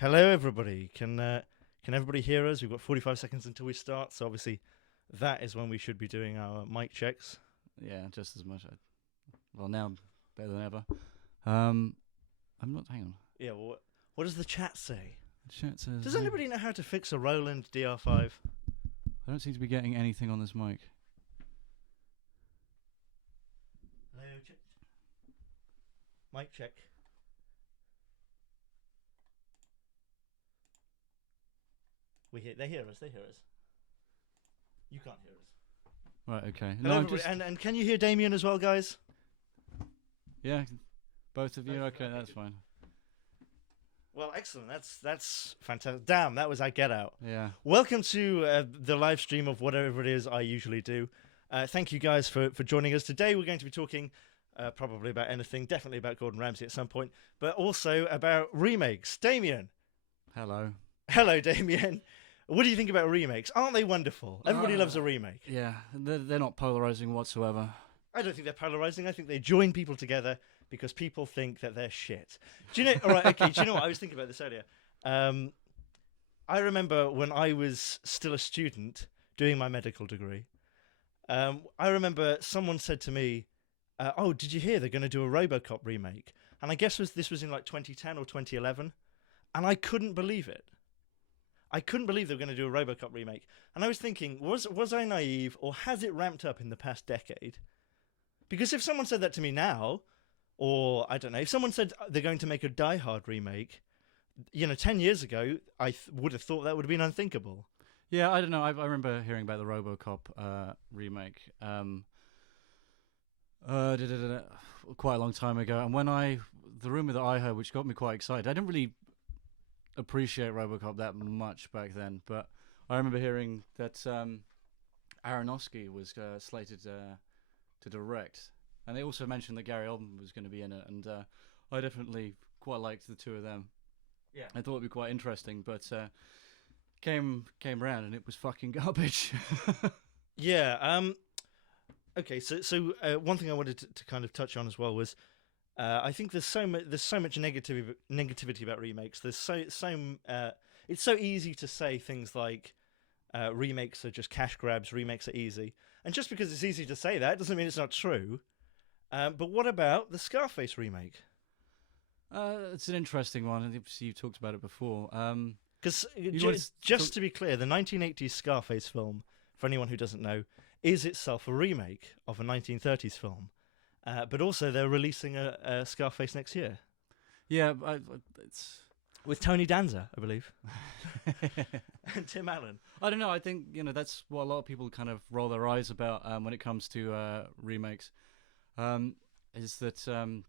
Hello, everybody. Can everybody hear us? We've got 45 seconds until we start, so obviously that is when we should be doing our mic checks. Yeah, just as much. Well, now better than ever. I'm not. Hang on. Yeah. Well, what does the chat say? The chat says. Does anybody know how to fix a Roland DR5? I don't seem to be getting anything on this mic. Hello, check. Mic check. They hear us. They hear us. You can't hear us. Right. Okay. Hello, No, everybody. And can you hear Damien as well, guys? Yeah, both of you. Both, Okay, okay, that's good. fine. Well, excellent. That's fantastic. Damn, that was our get out. Yeah. Welcome to the live stream of whatever it is I usually do. Thank you guys for joining us. Today we're going to be talking probably about anything, definitely about Gordon Ramsay at some point, but also about remakes. Damien. Hello. Hello, Damien. What do you think about remakes? Aren't they wonderful? Everybody loves a remake. Yeah, they're not polarizing whatsoever. I don't think they're polarizing. I think they join people together because people think that they're shit. Do you know? All right, okay. Do you know what? I was thinking about this earlier. I remember when I was still a student doing my medical degree. I remember someone said to me, "Oh, did you hear they're going to do a RoboCop remake?" And I guess this was in like 2010 or 2011, and I couldn't believe it. I couldn't believe they were going to do a RoboCop remake, and I was thinking, was I naive, or has it ramped up in the past decade? Because if someone said that to me now, or I don't know, if someone said they're going to make a Die Hard remake, 10 years ago, I would have thought that would have been unthinkable. Yeah, I don't know. I remember hearing about the RoboCop remake quite a long time ago, and the rumor that I heard, which got me quite excited, I didn't really appreciate RoboCop that much back then, but I remember hearing that Aronofsky was slated to direct, and they also mentioned that Gary Oldman was going to be in it, and I definitely quite liked the two of them. Yeah, I thought it'd be quite interesting, but came around and it was fucking garbage. Yeah. Okay. So one thing I wanted to kind of touch on as well was, I think there's so much negativity about remakes. There's it's so easy to say things like remakes are just cash grabs. Remakes are easy, and just because it's easy to say that doesn't mean it's not true. But what about the Scarface remake? It's an interesting one, and you've talked about it before. Because just to be clear, the 1980s Scarface film, for anyone who doesn't know, is itself a remake of a 1930s film. But also they're releasing a Scarface next year. Yeah, it's with Tony Danza, I believe, and Tim Allen. I don't know. I think that's what a lot of people kind of roll their eyes about when it comes to remakes. Is that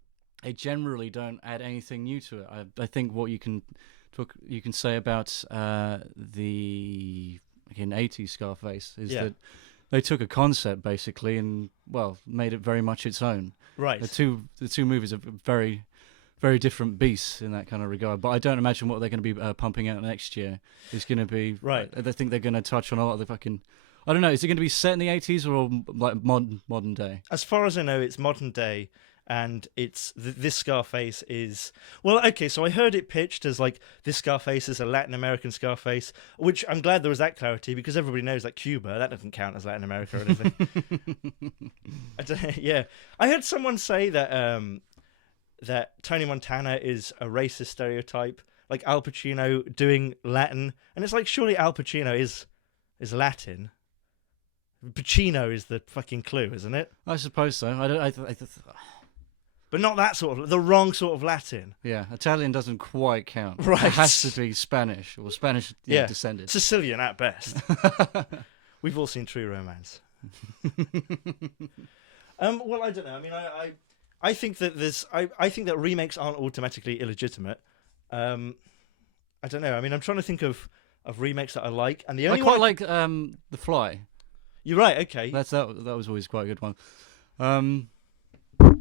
they generally don't add anything new to it. I think what you can say about the 80s Scarface is that they took a concept basically and made it very much its own. Right. The two movies are very, very different beasts in that kind of regard. But I don't imagine what they're going to be pumping out next year is going to be right. I think they're going to touch on a lot of the fucking. I don't know. Is it going to be set in the 80s or like modern day? As far as I know, it's modern day, and it's this Scarface is okay. So I heard it pitched as like this Scarface is a Latin American Scarface, which I'm glad there was that clarity because everybody knows that Cuba that doesn't count as Latin America or anything. Yeah, I heard someone say that that Tony Montana is a racist stereotype, like Al Pacino doing Latin, and it's like surely Al Pacino is Latin. Pacino is the fucking clue, isn't it? I suppose so. But not that sort of, the wrong sort of Latin. Yeah, Italian doesn't quite count. Right. It has to be Spanish or Spanish descended. Sicilian at best. We've all seen True Romance. Well, I don't know. I mean, I think that I think that remakes aren't automatically illegitimate. I don't know. I mean, I'm trying to think of remakes that I like, and the only I quite like The Fly. You're right. Okay. That was always quite a good one. We've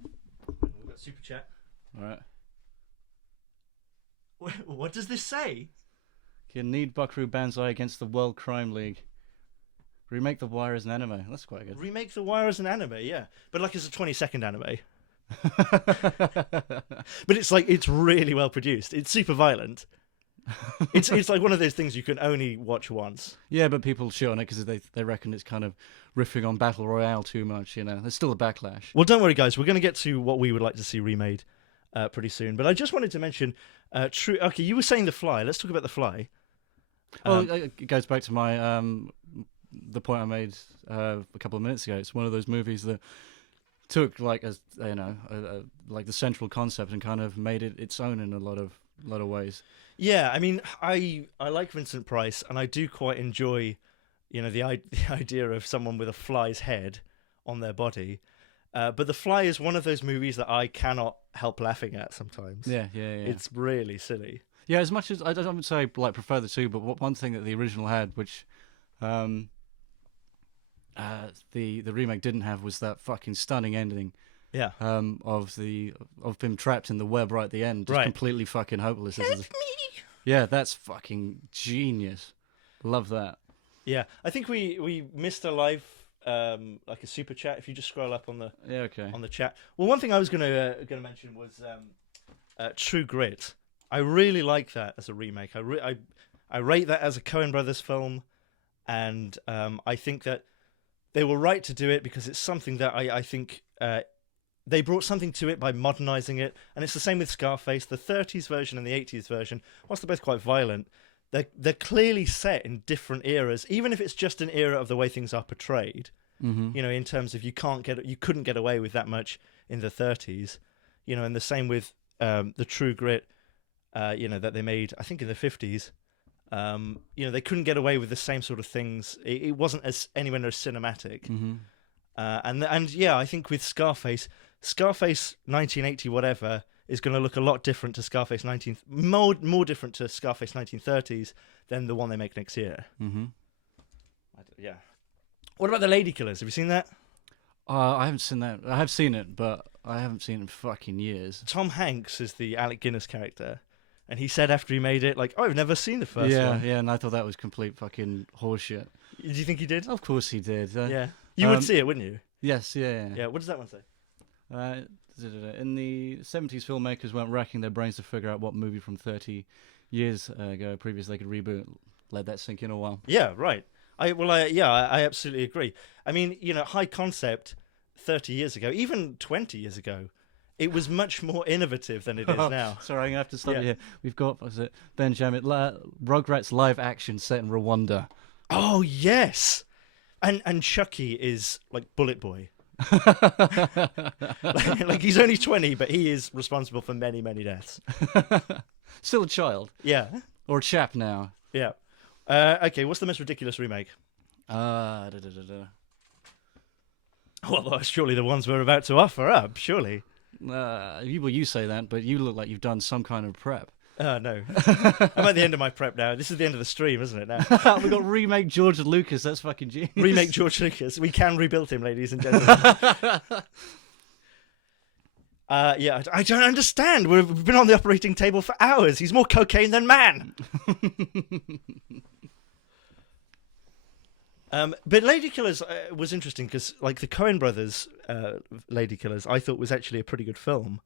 got super chat. All right. What does this say? You need Buckaroo Banzai against the World Crime League. Remake The Wire as an anime. That's quite good. Remake The Wire as an anime, yeah, but like as a 20-second anime. But it's really well produced. It's super violent. It's like one of those things you can only watch once. Yeah, but people shit on it because they reckon it's kind of riffing on Battle Royale too much, you know. There's still a backlash. Well, don't worry, guys. We're going to get to what we would like to see remade pretty soon. But I just wanted to mention, True. Okay, you were saying The Fly. Let's talk about The Fly. Well, it goes back to my the point I made a couple of minutes ago. It's one of those movies that took like like the central concept and kind of made it its own in a lot of ways. Yeah, I mean, I like Vincent Price, and I do quite enjoy, the idea of someone with a fly's head on their body. But The Fly is one of those movies that I cannot help laughing at sometimes. Yeah. It's really silly. Yeah, as much as I don't say like prefer the two, but one thing that the original had, which the remake didn't have, was that fucking stunning ending. Yeah. Of him trapped in the web right at the end, just completely fucking hopeless. Help me! Yeah, that's fucking genius. Love that. Yeah, I think we missed a live like a super chat. If you just scroll up on the on the chat. Well, one thing I was gonna mention was True Grit. I really like that as a remake. I rate that as a Coen Brothers film, and I think that they were right to do it because it's something that I think they brought something to it by modernizing it, and it's the same with Scarface. The 30s version and the 80s version, whilst they're both quite violent, they're clearly set in different eras, even if it's just an era of the way things are portrayed. Mm-hmm. In terms of you couldn't get away with that much in the 30s, and the same with the True Grit, that they made, I think in the 50s. They couldn't get away with the same sort of things. It wasn't anywhere near as cinematic. Mm-hmm. And yeah, I think with Scarface 1980 whatever is going to look a lot different to Scarface more different to Scarface 1930s than the one they make next year. Mm-hmm. Yeah. What about the Ladykillers? Have you seen that? I haven't seen that. I have seen it, but I haven't seen it in fucking years. Tom Hanks is the Alec Guinness character, and he said after he made it, like, "Oh, I've never seen the first one." Yeah, and I thought that was complete fucking horseshit. Did you think he did? Of course he did. Yeah. You would see it, wouldn't you? Yes, yeah. Yeah, what does that one say? In the 70s, filmmakers weren't racking their brains to figure out what movie from 30 years ago previous they could reboot. Let that sink in a while. Yeah, right. I absolutely agree. I mean, high concept 30 years ago, even 20 years ago, it was much more innovative than it is now. Sorry, I'm going to have to stop you here. We've got, Benjamin, Rugrats live action set in Rwanda. Oh, yes! And Chucky is like Bullet Boy. like he's only 20, but he is responsible for many, many deaths. Still a child. Yeah. Or a chap now. Yeah. Okay, what's the most ridiculous remake? Well, surely the ones we're about to offer up, surely. You say that, but you look like you've done some kind of prep. No. I'm at the end of my prep now. This is the end of the stream, isn't it now? We got Remake George Lucas. That's fucking genius. Remake George Lucas. We can rebuild him, ladies and gentlemen. Yeah, I don't understand. We've been on the operating table for hours. He's more cocaine than man. But Ladykillers was interesting because, like, the Coen Brothers Ladykillers, I thought was actually a pretty good film,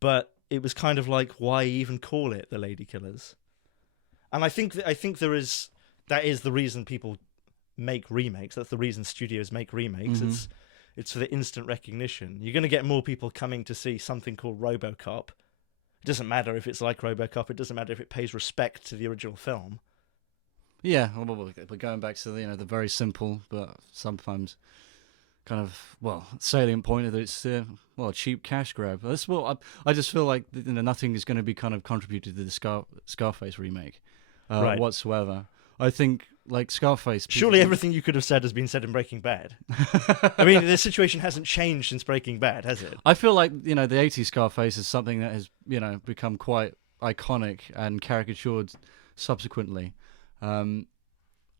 but it was kind of like, why even call it the Ladykillers? And I think that is the reason people make remakes. That's the reason studios make remakes. Mm-hmm. It's for the instant recognition. You're going to get more people coming to see something called RoboCop. It doesn't matter if it's like RoboCop. It doesn't matter if it pays respect to the original film. Yeah, we're going back to the very simple but sometimes kind of salient point that it's a cheap cash grab. That's I just feel like nothing is going to be kind of contributed to the Scarface remake whatsoever. I think like Scarface. Surely everything you could have said has been said in Breaking Bad. I mean, the situation hasn't changed since Breaking Bad, has it? I feel like the 80s Scarface is something that has become quite iconic and caricatured subsequently. And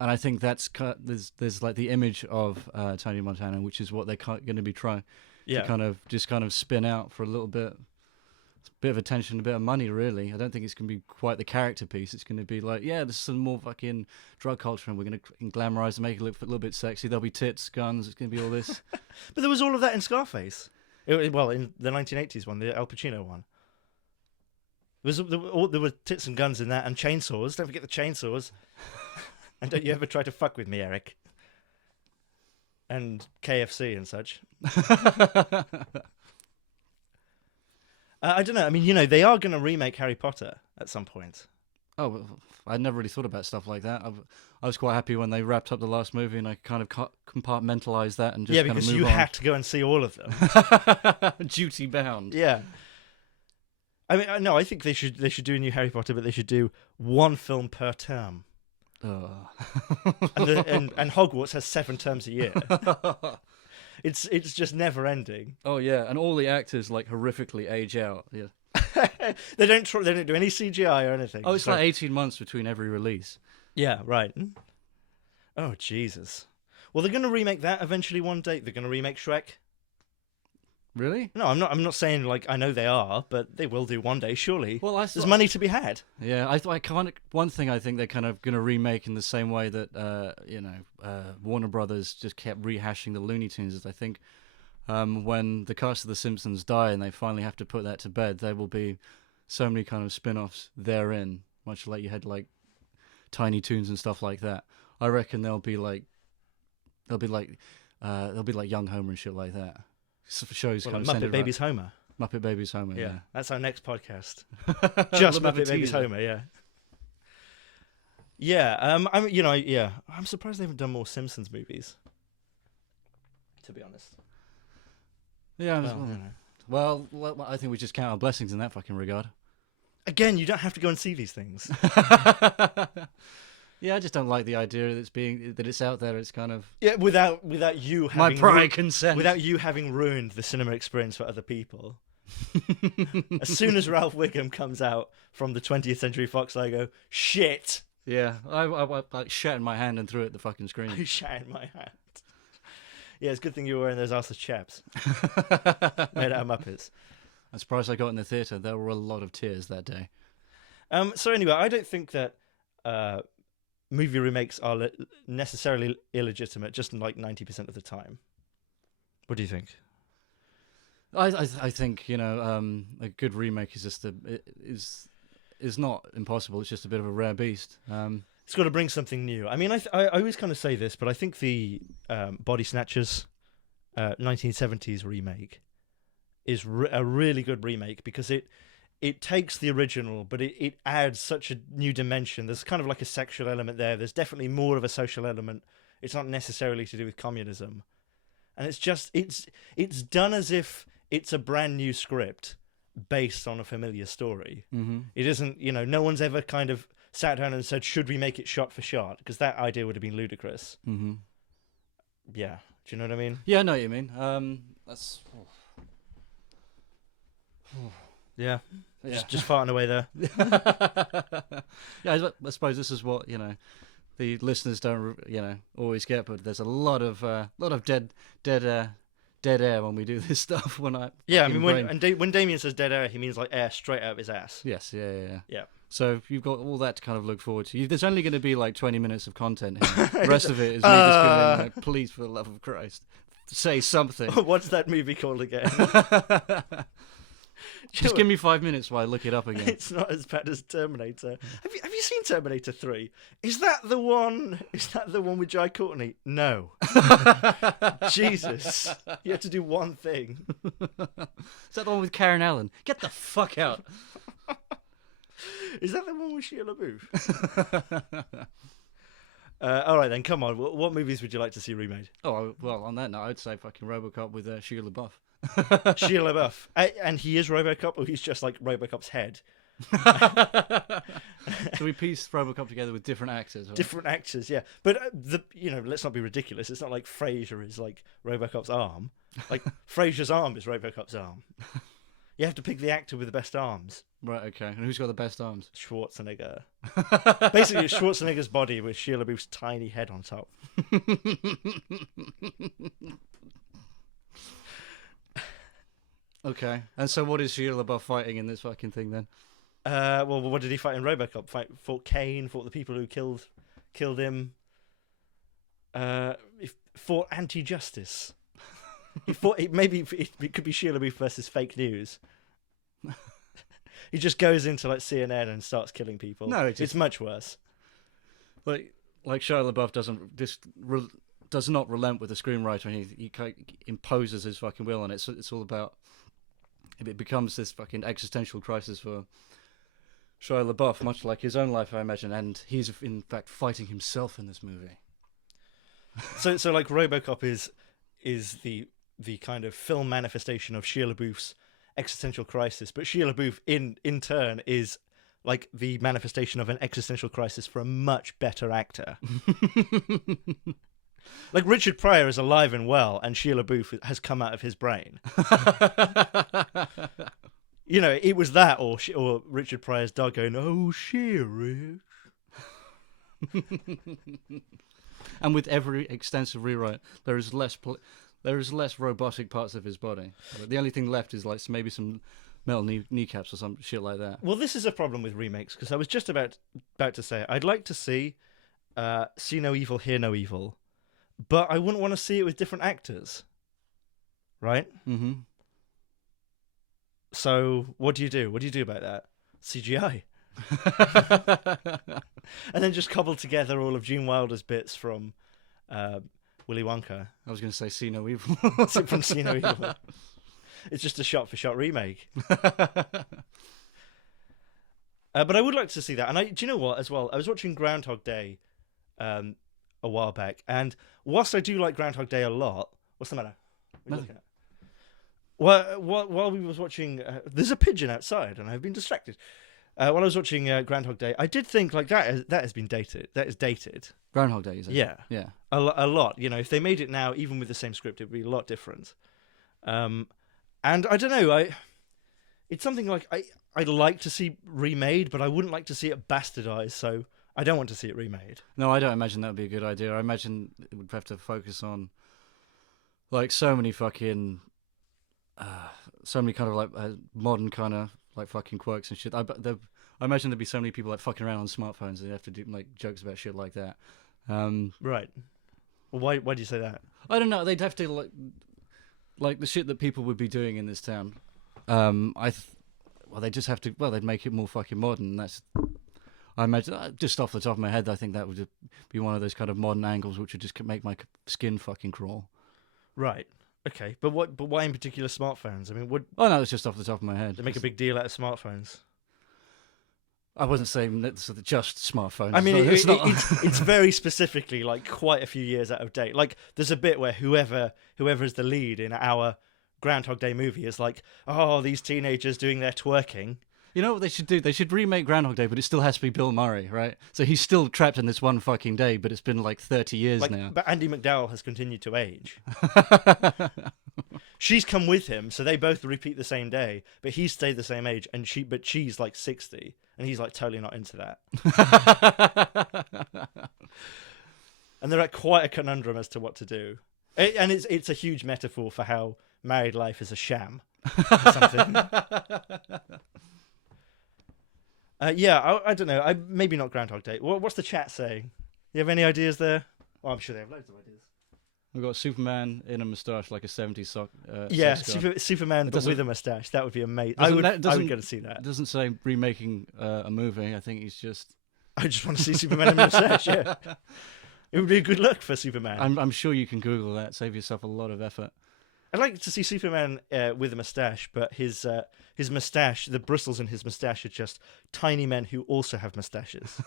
I think that's there's like the image of Tony Montana, which is what they're going to be trying to kind of spin out for a little bit. It's a bit of attention, a bit of money, really. I don't think it's going to be quite the character piece. It's going to be like, there's some more fucking drug culture, and we're going to glamorize and make it look a little bit sexy. There'll be tits, guns. It's going to be all this. But there was all of that in Scarface. In the 1980s one, the Al Pacino one. There were tits and guns in that, and chainsaws. Don't forget the chainsaws. And don't you ever try to fuck with me, Eric. And KFC and such. I don't know. I mean, they are going to remake Harry Potter at some point. Oh, well, I never really thought about stuff like that. I was quite happy when they wrapped up the last movie, and I kind of compartmentalized that and just kind of because move you on. had to go and see all of them. Duty bound. Yeah. I mean, no, I think they should do a new Harry Potter, but they should do one film per term. And Hogwarts has 7 terms a year. It's just never ending. Oh yeah, and all the actors like horrifically age out. Yeah. They don't do any CGI or anything. Oh, it's like 18 months between every release. Yeah, right. Oh Jesus. Well, they're going to remake that eventually one day. They're going to remake Shrek. Really? No, I'm not saying like I know they are, but they will do one day, surely. Well, there's money to be had. Yeah, I kind of one thing I think they're kind of going to remake in the same way that Warner Brothers just kept rehashing the Looney Tunes. Is I think when the cast of The Simpsons die and they finally have to put that to bed, there will be so many kind of spin-offs therein, much like you had like Tiny Toons and stuff like that. I reckon there'll be like Young Homer and shit like that. Shows well, kind like of Muppet Babies Homer. Muppet Babies Homer. Yeah, that's our next podcast. Just Muppet Babies Homer. Yeah. Yeah. I'm surprised they haven't done more Simpsons movies. To be honest. Yeah. Well, I think we just count our blessings in that fucking regard. Again, you don't have to go and see these things. Yeah, I just don't like the idea that it's out there. It's kind of without you having my prior consent. Without you having ruined the cinema experience for other people. As soon as Ralph Wiggum comes out from the 20th Century Fox logo, shit. Yeah, I shat in my hand and threw it at the fucking screen. I shat in my hand. Yeah, it's a good thing you were wearing those arseless chaps made out of Muppets. I'm surprised I got in the theatre. There were a lot of tears that day. So anyway, I don't think that movie remakes are necessarily illegitimate, just like 90% of the time. What do you think? I think a good remake is just is not impossible. It's just a bit of a rare beast. It's got to bring something new. I mean, I always kind of say this, but I think the Body Snatchers 1970s remake is a really good remake because it takes the original, but it adds such a new dimension. There's kind of like a sexual element there. There's definitely more of a social element. It's not necessarily to do with communism. And it's done as if it's a brand new script based on a familiar story. Mm-hmm. It isn't, no one's ever kind of sat down and said, should we make it shot for shot? Because that idea would have been ludicrous. Mm-hmm. Yeah. Do you know what I mean? Yeah, I know what you mean. That's... Yeah. Just farting away there. Yeah, I suppose this is what the listeners don't always get, but there's a lot of dead air when we do this stuff. When Damien says dead air, he means like air straight out of his ass. Yes, yeah. Yeah. So you've got all that to kind of look forward to. There's only going to be like 20 minutes of content here. The rest of it is me just going, please, for the love of Christ, say something. What's that movie called again? Just give me 5 minutes while I look it up again. It's not as bad as Terminator. Have you seen Terminator 3? Is that the one with Jai Courtney? No. Jesus. You had to do one thing. Is that the one with Karen Allen? Get the fuck out. Is that the one with Shia LaBeouf? All right then, come on. What movies would you like to see remade? Oh, well, on that note, I'd say fucking RoboCop with Shia LaBeouf. Shia LaBeouf. And he is RoboCop, or he's just like RoboCop's head? So we pieced RoboCop together with different actors. Right? Different actors, yeah. But let's not be ridiculous. It's not like Frasier is like RoboCop's arm. Like Frasier's arm is RoboCop's arm. You have to pick the actor with the best arms. Right, okay. And who's got the best arms? Schwarzenegger. Basically, Schwarzenegger's body with Shia LaBeouf's tiny head on top. Okay. And so what is Shia LaBeouf fighting in this fucking thing then? Well, what did he fight in RoboCop? Fought Kane, fought the people who killed him. He fought anti-justice. It could be Shia LaBeouf versus fake news. He just goes into like CNN and starts killing people. No, it's much worse. Like Shia LaBeouf does not relent with the screenwriter, and he kind of imposes his fucking will on it. So it's all about. It becomes this fucking existential crisis for Shia LaBeouf, much like his own life, I imagine, and he's in fact fighting himself in this movie. So like RoboCop is the kind of film manifestation of Shia LaBeouf's existential crisis, but Shia LaBeouf in turn is like the manifestation of an existential crisis for a much better actor. Like Richard Pryor is alive and well, and Shia LaBeouf has come out of his brain. You know, it was that, or Richard Pryor's dog going, "Oh, Shia." And with every extensive rewrite, there is less robotic parts of his body. But the only thing left is like maybe some metal kneecaps or some shit like that. Well, this is a problem with remakes, because I was just about to say I'd like to see no evil, hear no evil, but I wouldn't want to see it with different actors, right? Mm-hmm. So what do you do? What do you do about that? CGI. And then just cobble together all of Gene Wilder's bits from Willy Wonka. I was going to say See No Evil. From See No Evil. It's just a shot-for-shot remake. But I would like to see that. And do you know what, as well? I was watching Groundhog Day a while back, and whilst I do like Groundhog Day a lot... What's the matter? What are you looking at? Well, while we was watching... there's a pigeon outside, and I've been distracted. While I was watching Groundhog Day, I did think like that has been dated. That is dated. Groundhog Day, is it? Yeah. Yeah. A lot. You know, if they made it now, even with the same script, it would be a lot different. And I don't know, it's something like I'd like to see remade, but I wouldn't like to see it bastardized, so I don't want to see it remade. No, I don't imagine that would be a good idea. I imagine it would have to focus on like so many fucking so many kind of like modern kind of like fucking quirks and shit. I imagine there'd be so many people like fucking around on smartphones and they have to do like jokes about shit like that. Right. Well, why do you say that? I don't know. They'd have to like the shit that people would be doing in this town. They just have to. Well, they'd make it more fucking modern. I imagine, just off the top of my head, I think that would be one of those kind of modern angles which would just make my skin fucking crawl. Right. Okay. But why in particular smartphones? I mean, Oh no, it's just off the top of my head. they make a big deal out of smartphones? I wasn't saying that's just smartphones. I mean, it's very specifically like quite a few years out of date. Like, there's a bit where whoever is the lead in our Groundhog Day movie is like, oh, these teenagers doing their twerking. You know what they should do? They should remake Groundhog Day, but it still has to be Bill Murray, right? So he's still trapped in this one fucking day, but it's been like 30 years now. But Andy McDowell has continued to age. She's come with him, so they both repeat the same day, but he's stayed the same age, and she's like 60, and he's like totally not into that. And they're at quite a conundrum as to what to do. And it's a huge metaphor for how married life is a sham or something. I don't know. Maybe not Groundhog Day. What's the chat saying? You have any ideas there? Well, I'm sure they have loads of ideas. We've got Superman in a moustache, like a 70s sock. Yeah, Superman but with a moustache. That would be amazing. I would go to see that. It doesn't say remaking a movie. I think he's just... I just want to see Superman in a moustache, yeah. It would be a good look for Superman. I'm sure you can Google that. Save yourself a lot of effort. I'd like to see Superman with a moustache, but his moustache, the bristles in his moustache are just tiny men who also have moustaches.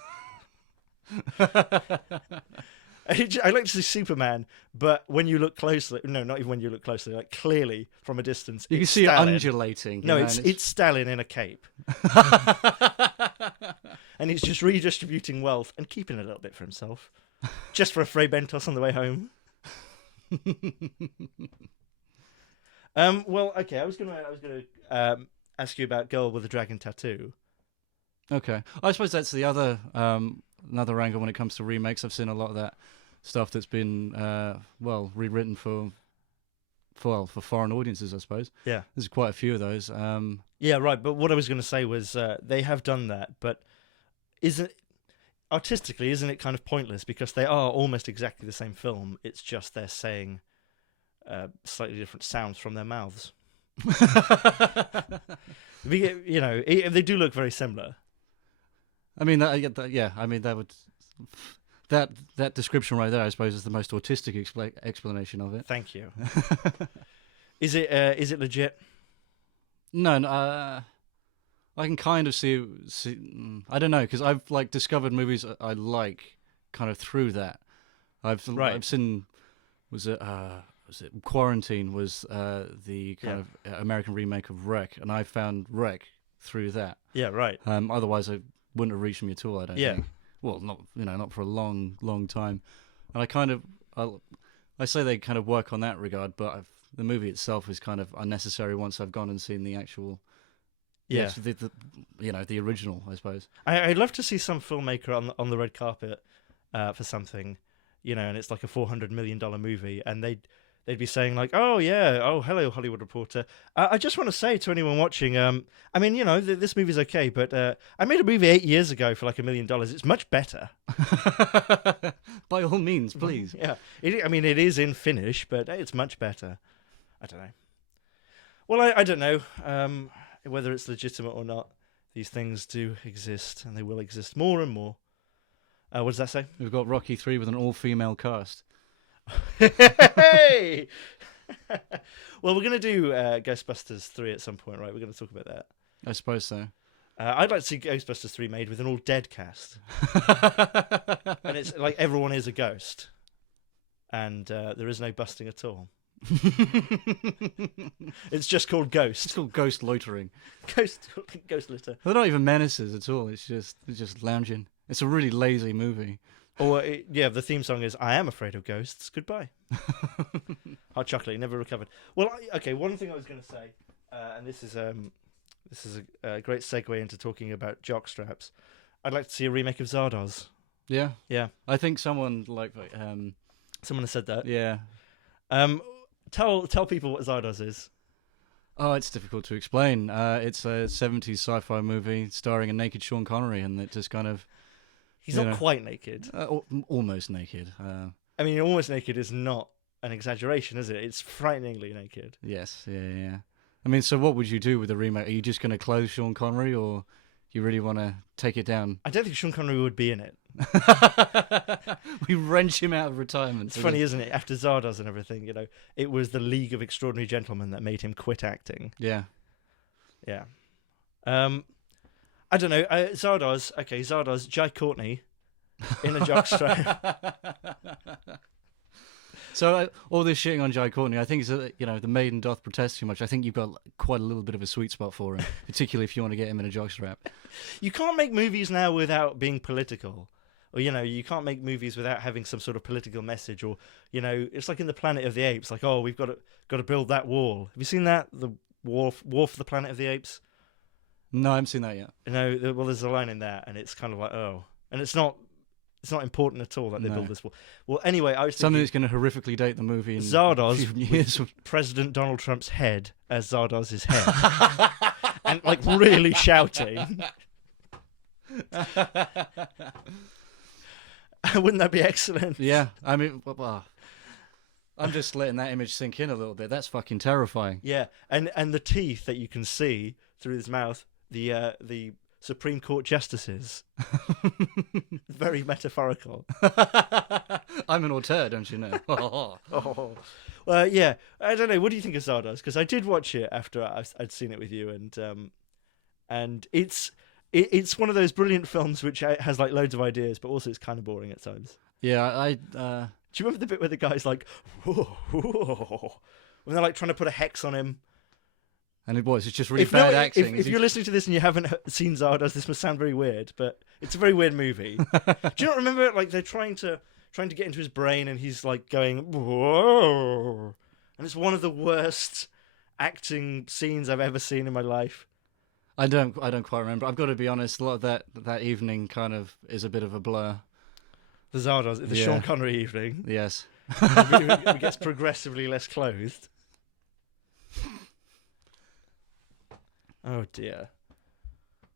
I'd like to see Superman, but when you look closely, no, not even when you look closely, like clearly from a distance, you can see Stalin. it undulating. No, it's Stalin in a cape. And he's just redistributing wealth and keeping a little bit for himself, just for a Fray Bentos on the way home. Well, okay. I was gonna ask you about Girl with a Dragon Tattoo. Okay, I suppose that's the other another angle when it comes to remakes. I've seen a lot of that stuff that's been rewritten for foreign audiences, I suppose. Yeah, there's quite a few of those. Yeah, right. But what I was going to say was they have done that, but isn't it kind of pointless, because they are almost exactly the same film. It's just they're saying You know, they do look very similar. I mean, yeah. I mean, that would that description right there, I suppose, is the most autistic explanation of it. Thank you. Is it legit? No, I can kind of see. I don't know, because I've like discovered movies I like kind of through that. I've seen. Was it Quarantine? Was the kind of American remake of Wreck, and I found Wreck through that. Yeah, right. Otherwise, I wouldn't have reached me at all. I don't think. Well, not for a long time. And I kind of, I say they kind of work on that regard, but the movie itself is kind of unnecessary once I've gone and seen the actual. Yeah, the original, I suppose. I'd love to see some filmmaker on the red carpet for something, and it's like a $400 million movie, and they'd be saying like, oh yeah, oh hello Hollywood Reporter. I just want to say to anyone watching, I mean, this movie's okay, but I made a movie 8 years ago for like $1 million. It's much better. By all means, please. Yeah, it is in Finnish, but it's much better. I don't know. Well, I don't know whether it's legitimate or not. These things do exist, and they will exist more and more. What does that say? We've got Rocky 3 with an all-female cast. Hey! Well, we're going to do Ghostbusters 3 at some point, right? We're going to talk about that. I suppose so. I'd like to see Ghostbusters 3 made with an all-dead cast. And it's like everyone is a ghost. And there is no busting at all. It's just called Ghost. It's called Ghost Loitering. Ghost litter. They're not even menaces at all. It's just lounging. It's a really lazy movie. Or the theme song is "I am afraid of ghosts. Goodbye." Hot chocolate never recovered. Well, okay. One thing I was going to say, and this is a great segue into talking about jockstraps. I'd like to see a remake of Zardoz. Yeah, yeah. I think someone someone has said that. Yeah. Tell people what Zardoz is. Oh, it's difficult to explain. It's a 70s sci-fi movie starring a naked Sean Connery, and it just kind of. He's not quite naked. Almost naked. I mean, almost naked is not an exaggeration, is it? It's frighteningly naked. Yes, yeah. I mean, so what would you do with a remake? Are you just going to close Sean Connery, or you really want to take it down? I don't think Sean Connery would be in it. We wrench him out of retirement. It's funny, isn't it? After Zardoz and everything, it was the League of Extraordinary Gentlemen that made him quit acting. Yeah. Yeah. I don't know. Zardoz, Jai Courtney in a jockstrap. So all this shitting on Jai Courtney, I think it's the maiden doth protest too much. I think you've got quite a little bit of a sweet spot for him, particularly if you want to get him in a jockstrap. You can't make movies now without being political. Or, you can't make movies without having some sort of political message. Or, it's like in the Planet of the Apes. Like, oh, we've got to build that wall. Have you seen that? The War for the Planet of the Apes? No, I haven't seen that yet. Well, there's a line in that, and it's kind of like, oh. And it's not important at all that they build this wall. Well, anyway, I was thinking... Something that's going to horrifically date the movie in Zardoz, a few years. President Donald Trump's head as Zardoz's head. And, like, really shouting. Wouldn't that be excellent? Yeah, I mean, I'm just letting that image sink in a little bit. That's fucking terrifying. Yeah, and the teeth that you can see through his mouth, the Supreme Court justices. Very metaphorical. I'm an auteur, don't you know? Oh. Well, yeah, I don't know. What do you think of Zardoz? Because I did watch it after I'd seen it with you, and it's one of those brilliant films which has like loads of ideas, but also it's kind of boring at times. Yeah, do you remember the bit where the guy's like, whoa, when they're like trying to put a hex on him? And it's just really bad acting. If you're listening to this and you haven't seen Zardoz, this must sound very weird, but it's a very weird movie. Do you not remember it? Like they're trying to get into his brain, and he's like going, whoa, and it's one of the worst acting scenes I've ever seen in my life. I don't quite remember. I've got to be honest. A lot of that evening kind of is a bit of a blur. The Zardoz, the Sean Connery evening. Yes. He gets progressively less clothed. Oh dear.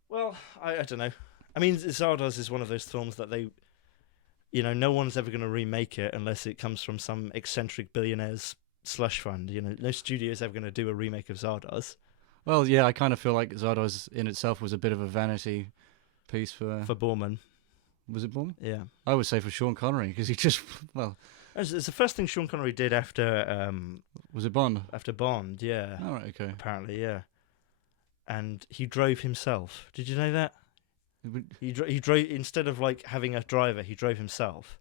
Well, I don't know. I mean, Zardoz is one of those films that they, no one's ever going to remake it unless it comes from some eccentric billionaire's slush fund. No studio's ever going to do a remake of Zardoz. Well, yeah, I kind of feel like Zardoz in itself was a bit of a vanity piece for. for Borman. Was it Bourne? Yeah, I would say for Sean Connery because he just it's the first thing Sean Connery did after was it Bond? Bond. Yeah, All right, okay. apparently, yeah. And he drove himself. Did you know that? He drove instead of like having a driver. He drove himself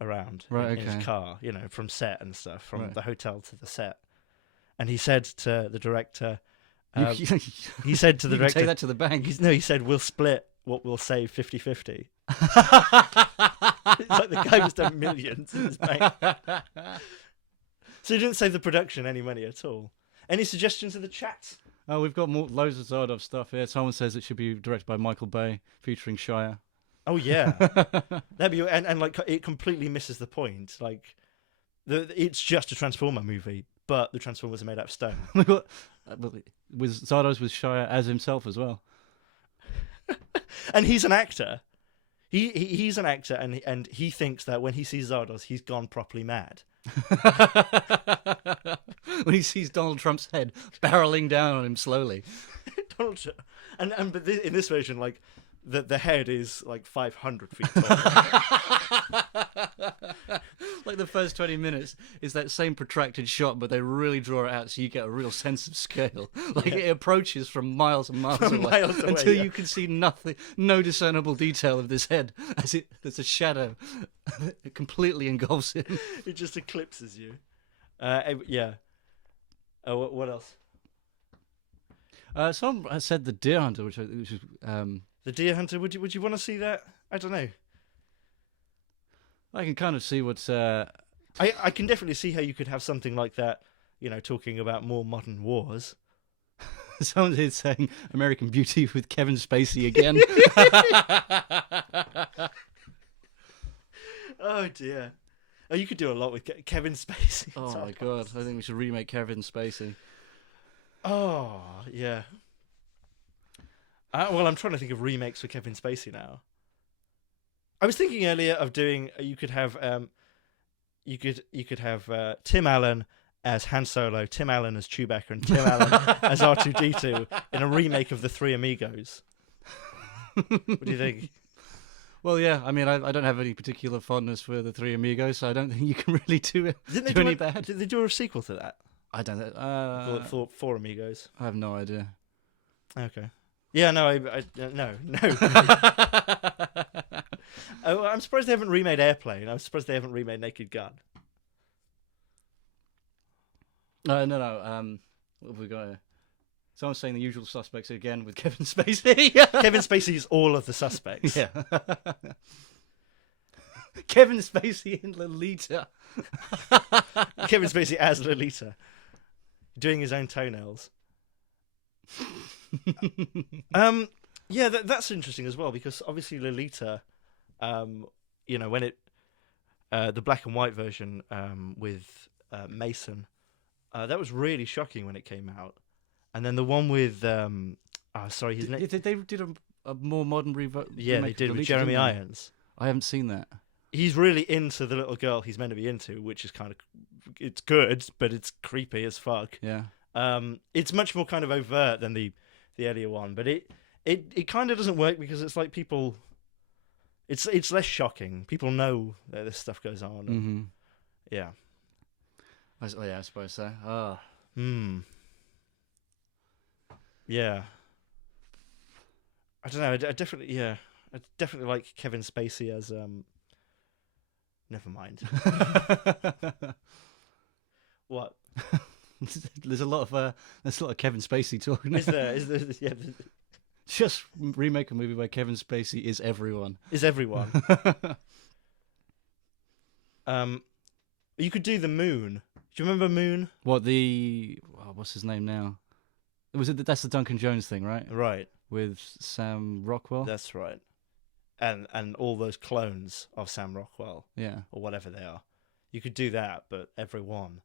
around Right, in okay. his car, from set and stuff, from Right. the hotel to the set. And he said to the director, You can he said to the director, take that to the bank. he said, we'll split what we'll save 50-50. It's like the guy was done millions in his bank. So he didn't save the production any money at all. Any suggestions in the chat? Oh, we've got loads of Zardoz stuff here. Someone says it should be directed by Michael Bay, featuring Shia. Oh yeah, that'd be and like it completely misses the point. Like, it's just a Transformer movie, but the Transformers are made out of stone. With Zardoz with Shia as himself as well. And he's an actor. He's an actor, and he thinks that when he sees Zardoz, he's gone properly mad. When he sees Donald Trump's head barreling down on him slowly. Donald Trump, but in this version, like the head is like 500 feet tall. Like the first 20 minutes is that same protracted shot, but they really draw it out so you get a real sense of scale. Like it approaches from miles and miles away until you can see nothing, no discernible detail of this head as there's a shadow that completely engulfs him. It just eclipses you. Yeah. Oh, what else? Someone said the Deer Hunter, which is The Deer Hunter. Would you want to see that? I don't know. I can kind of see what's. I can definitely see how you could have something like that. Talking about more modern wars. Someone here saying American Beauty with Kevin Spacey again. Oh dear. Oh, you could do a lot with Kevin Spacey. Oh my god! I think we should remake Kevin Spacey. Oh yeah. Well, I'm trying to think of remakes for Kevin Spacey now. I was thinking earlier of doing. You could have Tim Allen as Han Solo, Tim Allen as Chewbacca, and Tim Allen as R2-D2 in a remake of The Three Amigos. What do you think? Well, yeah. I mean, I don't have any particular fondness for The Three Amigos, so I don't think you can really do any bad. Did they do a sequel to that? I don't know. For Four Amigos. I have no idea. Okay. Yeah, no, no. Oh, I'm surprised they haven't remade Airplane. I'm surprised they haven't remade Naked Gun. No. What have we got here? Someone's saying The Usual Suspects again with Kevin Spacey. Kevin Spacey is all of the suspects. Yeah. Kevin Spacey in Lolita. Kevin Spacey as Lolita, doing his own toenails. Yeah, that's interesting as well, because obviously Lolita, when it, the black and white version with Mason, that was really shocking when it came out, and then the one with his name. They did a more modern remake. Yeah, they did with Jeremy Irons. I haven't seen that. He's really into the little girl he's meant to be into, which is it's good, but it's creepy as fuck. Yeah. It's much more kind of overt than the earlier one, but it kind of doesn't work because it's like people. It's less shocking. People know that this stuff goes on. And, yeah. I suppose so. Oh. Yeah. I don't know. I definitely like Kevin Spacey as Never mind. What? There's a lot of Kevin Spacey talking. Is there? Yeah. Just remake a movie where Kevin Spacey is everyone. Is everyone? You could do The Moon. Do you remember Moon? What's his name now? That's the Duncan Jones thing, right? Right. With Sam Rockwell. That's right. And all those clones of Sam Rockwell. Yeah. Or whatever they are. You could do that, but everyone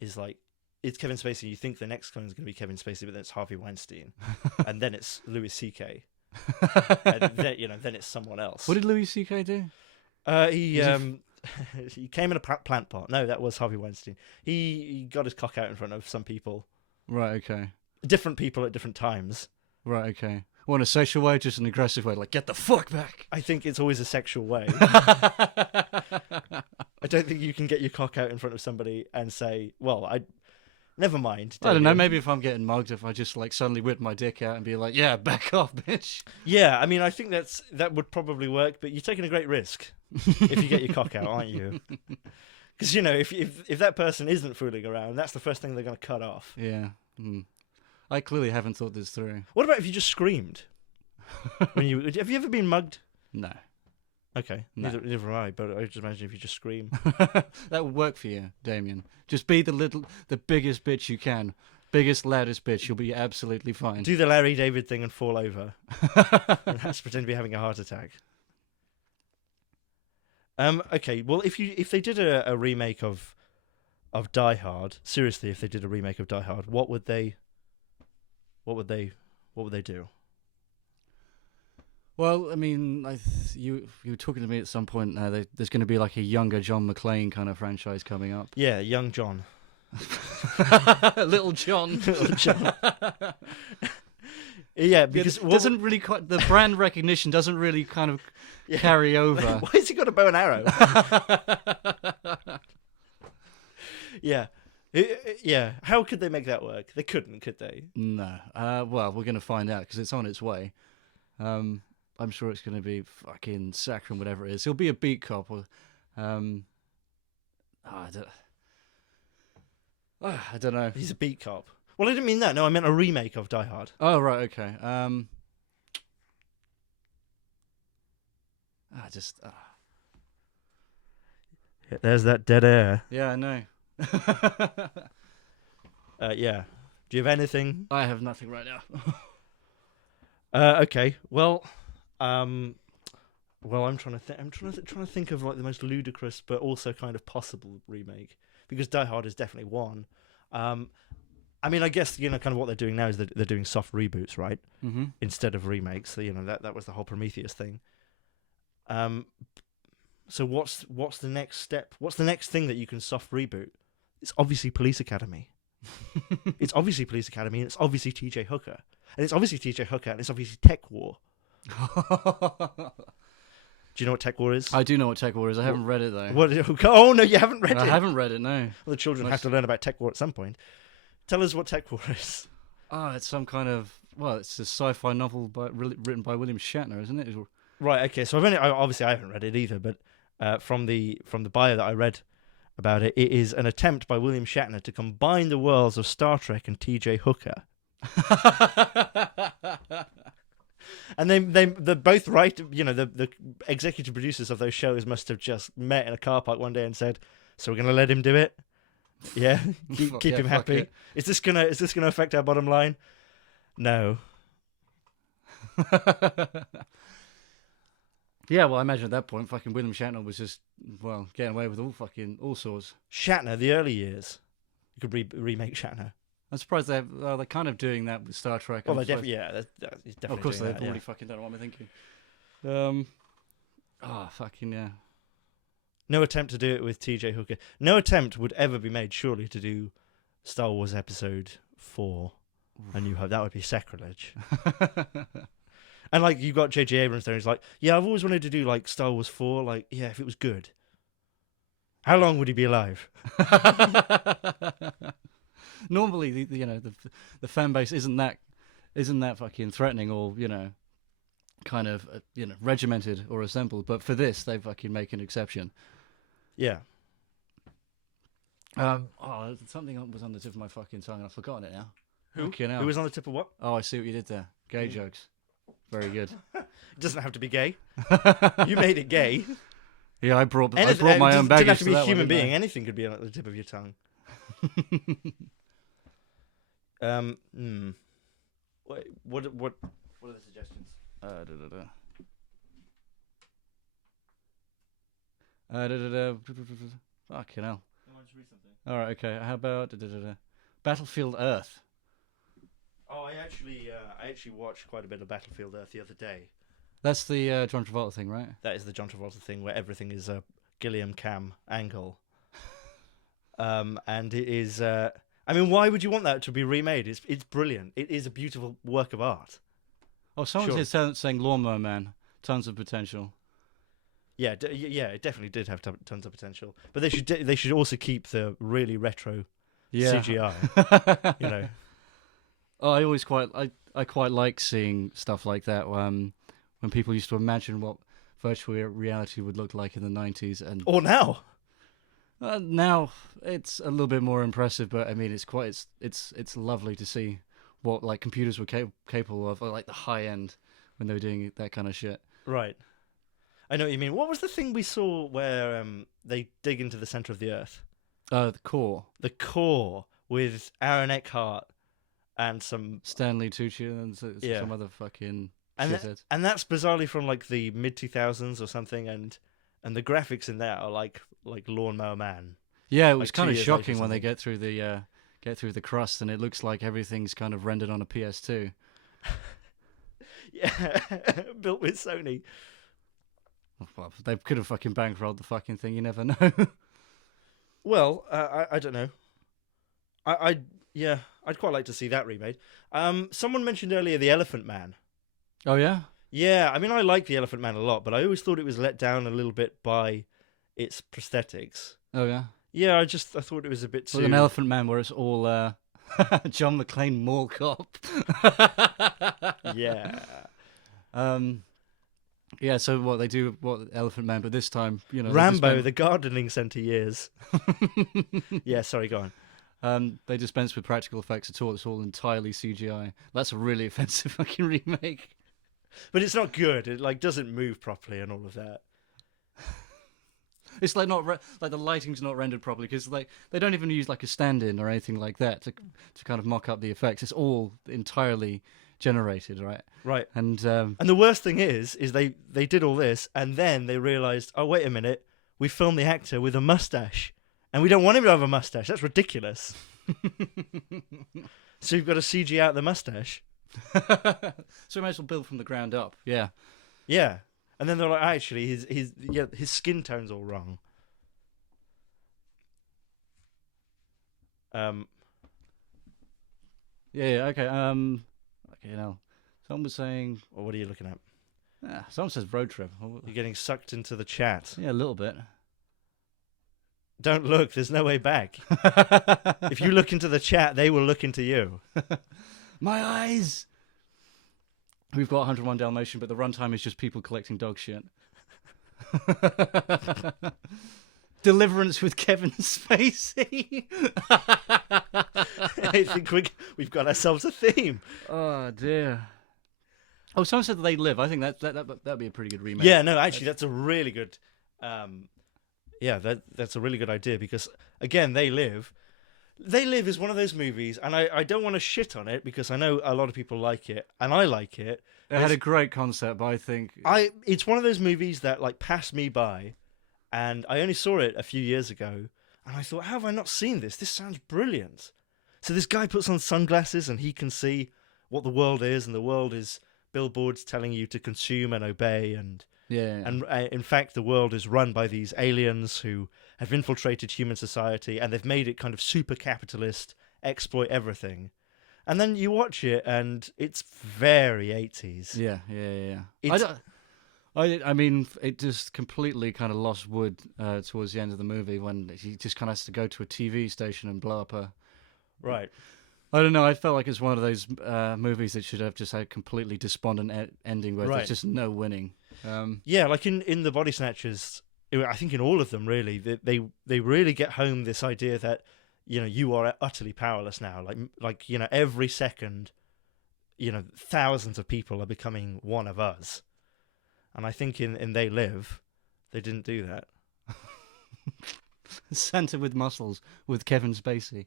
is like, it's Kevin Spacey. You think the next clone is going to be Kevin Spacey, but then it's Harvey Weinstein, and then it's Louis C.K. And then it's someone else. What did Louis C.K. do? He came in a plant pot. No, that was Harvey Weinstein. He got his cock out in front of some people. Right. Okay. different people at different times. Right, okay. Well, in a sexual way, just an aggressive way, like, get the fuck back. I think it's always a sexual way. I don't think you can get your cock out in front of somebody and say, well, never mind. I don't know, Damien." maybe if I'm getting mugged, if I just, like, suddenly whip my dick out and be like, yeah, back off, bitch. Yeah, I mean, I think that would probably work, but you're taking a great risk if you get your cock out, aren't you? Because, you know, if that person isn't fooling around, that's the first thing they're going to cut off. Yeah. I clearly haven't thought this through. What about if you just screamed? Have you ever been mugged? No. Okay, No. neither have I, but I just imagine if you just scream. That would work for you, Damien. Just be the biggest bitch you can. Biggest, loudest bitch. You'll be absolutely fine. Do the Larry David thing and fall over. And that's pretend to be having a heart attack. Okay, well, if they did a remake of Die Hard, seriously, if they did a remake of Die Hard, what would they do? Well, I mean, you were talking to me at some point. There's going to be like a younger John McClane kind of franchise coming up. Yeah, young John. Little John. Little John. Yeah, because it doesn't really quite, the brand recognition doesn't really kind of carry over. Why has he got a bow and arrow? Yeah. Yeah. How could they make that work? They couldn't, could they? No. Well, we're going to find out because it's on its way. I'm sure it's going to be fucking saccharine, whatever it is. He'll be a beat cop. Or, I don't know. He's a beat cop. Well, I didn't mean that. No, I meant a remake of Die Hard. Oh, right, okay. Yeah, there's that dead air. Yeah, I know. Yeah. Do you have anything? I have nothing right now. Okay. Well, I'm trying to think of like the most ludicrous but also kind of possible remake, because Die Hard is definitely one. I mean, I guess, you know, kind of what they're doing now is they're doing soft reboots, right? Mm-hmm. Instead of remakes. So, you know, that was the whole Prometheus thing. So what's the next step? What's the next thing that you can soft reboot? It's obviously Police Academy. It's obviously Police Academy, and it's obviously TJ Hooker. And it's obviously TJ Hooker, and it's obviously Tech War. Do you know what Tech War is? I do know what Tech War is. I haven't read it, though. What? Oh, no, you haven't read it? I haven't read it, no. Well, the children have to learn about Tech War at some point. Tell us what Tech War is. Oh, it's some kind of... Well, it's a sci-fi novel written by William Shatner, isn't it? Right, okay. So obviously I haven't read it either, but from the bio that I read about it, it is an attempt by William Shatner to combine the worlds of Star Trek and TJ Hooker. And they're both right. You know, the executive producers of those shows must have just met in a car park one day and said, "So we're going to let him do it? Yeah, keep him happy. Is this gonna affect our bottom line? No." Yeah, well, I imagine at that point, fucking William Shatner was just, well, getting away with all sorts. Shatner, the early years. You could remake Shatner. I'm surprised they're kind of doing that with Star Trek. Well, definitely definitely. Of course, doing they've that, already fucking done it. What am I thinking? Fucking yeah. No attempt to do it with TJ Hooker. No attempt would ever be made, surely, to do Star Wars Episode 4. A New Hope. That would be sacrilege. And like you got J.J. Abrams there, he's like, yeah, I've always wanted to do like Star Wars 4. Like, yeah, if it was good. How long would he be alive? Normally, the fan base isn't that fucking threatening or kind of regimented or assembled. But for this, they fucking make an exception. Yeah. Something was on the tip of my fucking tongue and I've forgotten it now. Who was on the tip of what? Oh, I see what you did there. Gay jokes. Very good. It doesn't have to be gay. You made it gay. Yeah, I brought my own baggage. It doesn't have to be a human being. being. Anything could be on the tip of your tongue. What are the suggestions? Fucking hell. All right, okay. How about Battlefield Earth? Oh, I actually watched quite a bit of Battlefield Earth the other day. That's the John Travolta thing, right? That is the John Travolta thing where everything is a Gilliam Cam angle. And it is. I I mean, why would you want that to be remade? It's brilliant. It is a beautiful work of art. Oh, someone's Sure. here saying Lawnmower Man. Tons of potential. Yeah, it definitely did have tons of potential. But they should also keep the really retro Yeah. CGI. You know. Oh, I quite like seeing stuff like that. When people used to imagine what virtual reality would look like in the 90s, and Or now. now it's a little bit more impressive. But I mean, it's lovely to see what like computers were capable of, or, like the high end when they were doing that kind of shit. Right. I know what you mean. What was the thing we saw where they dig into the center of the Earth? The core. The core with Aaron Eckhart and some Stanley Tucci and Yeah. some other fucking and shithead. and that's bizarrely from like the mid 2000s or something, and the graphics in that are like Lawnmower Man. Yeah, it was like 2 kind of years later or shocking when they something. get through the crust, and it looks like everything's kind of rendered on a PS2. Yeah, built with Sony. Well, they could have fucking bankrolled the fucking thing. You never know. Well, I don't know. I'd quite like to see that remade. Someone mentioned earlier the Elephant Man. Oh yeah. Yeah, I mean I like the Elephant Man a lot, but I always thought it was let down a little bit by its prosthetics. Oh yeah. Yeah, I thought it was a bit too. Like an Elephant Man, where it's all John McClane mall cop. Yeah. Yeah. So what they do? What Elephant Man? But this time, you know, Rambo, the gardening centre years. Yeah, sorry, go on. They dispense with practical effects at all. It's all entirely CGI. That's a really offensive fucking remake. But it's not good. It like doesn't move properly and all of that. It's like not like the lighting's not rendered properly, because like they don't even use like a stand-in or anything like that to kind of mock up the effects. It's all entirely generated, right? Right. And the worst thing is they did all this and then they realised, oh wait a minute, we filmed the actor with a mustache, and we don't want him to have a mustache. That's ridiculous. So you've got to CG out the mustache. so we might as well build from the ground up. Yeah. Yeah. And then they're like, actually, his skin tone's all wrong. Yeah. Okay. Okay. Now, someone was saying. Well, what are you looking at? Someone says road trip. You're getting sucked into the chat. Yeah, a little bit. Don't look. There's no way back. If you look into the chat, they will look into you. My eyes. We've got 101 Dalmatian, but the runtime is just people collecting dog shit. Deliverance with Kevin Spacey. I think we've got ourselves a theme. Oh dear. Oh, someone said that They Live. I think that'd be a pretty good remake. Yeah, no, actually, that's a really good. That's a really good idea, because again, They Live. They Live is one of those movies, and I don't want to shit on it because I know a lot of people like it, and I like it. It had a great concept, but I think it's one of those movies that like passed me by, and I only saw it a few years ago, and I thought, how have I not seen this? This sounds brilliant. So this guy puts on sunglasses, and he can see what the world is, and the world is billboards telling you to consume and obey, and in fact, the world is run by these aliens who have infiltrated human society, and they've made it kind of super capitalist, exploit everything. And then you watch it, and it's very 80s. Yeah. I mean, it just completely kind of lost wood towards the end of the movie when he just kind of has to go to a TV station and blow up a. Right. I don't know. I felt like it's one of those movies that should have just had a completely despondent ending where there's just no winning. Yeah, like in the Body Snatchers, I think in all of them really, they really get home this idea that, you know, you are utterly powerless now. Like you know, every second, you know, thousands of people are becoming one of us. And I think in They Live, they didn't do that. Santa with Muscles with Kevin Spacey.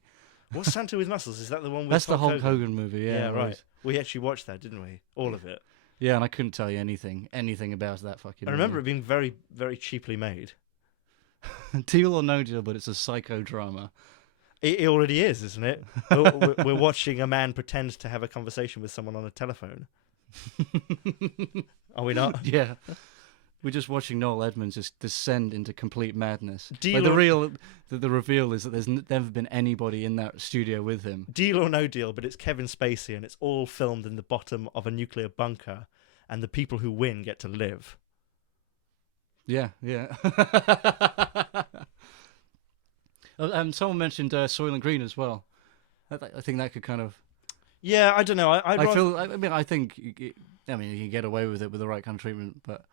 What's Santa with Muscles? Is that the one with That's the Hulk Hulk Hogan movie, yeah. Right. We actually watched that, didn't we? All of it. Yeah, and I couldn't tell you anything about that fucking I remember movie. it being very, very cheaply made. Deal or no deal, but it's a psychodrama. It already is, isn't it? We're watching a man pretend to have a conversation with someone on a telephone. Are we not? Yeah. we're just watching Noel Edmonds just descend into complete madness. Deal The reveal is that there's never been anybody in that studio with him. Deal or no deal, but it's Kevin Spacey, and it's all filmed in the bottom of a nuclear bunker, and the people who win get to live. Yeah. Someone mentioned Soylent Green as well. I think that could kind of. Yeah, I don't know. I think you can get away with it with the right kind of treatment, but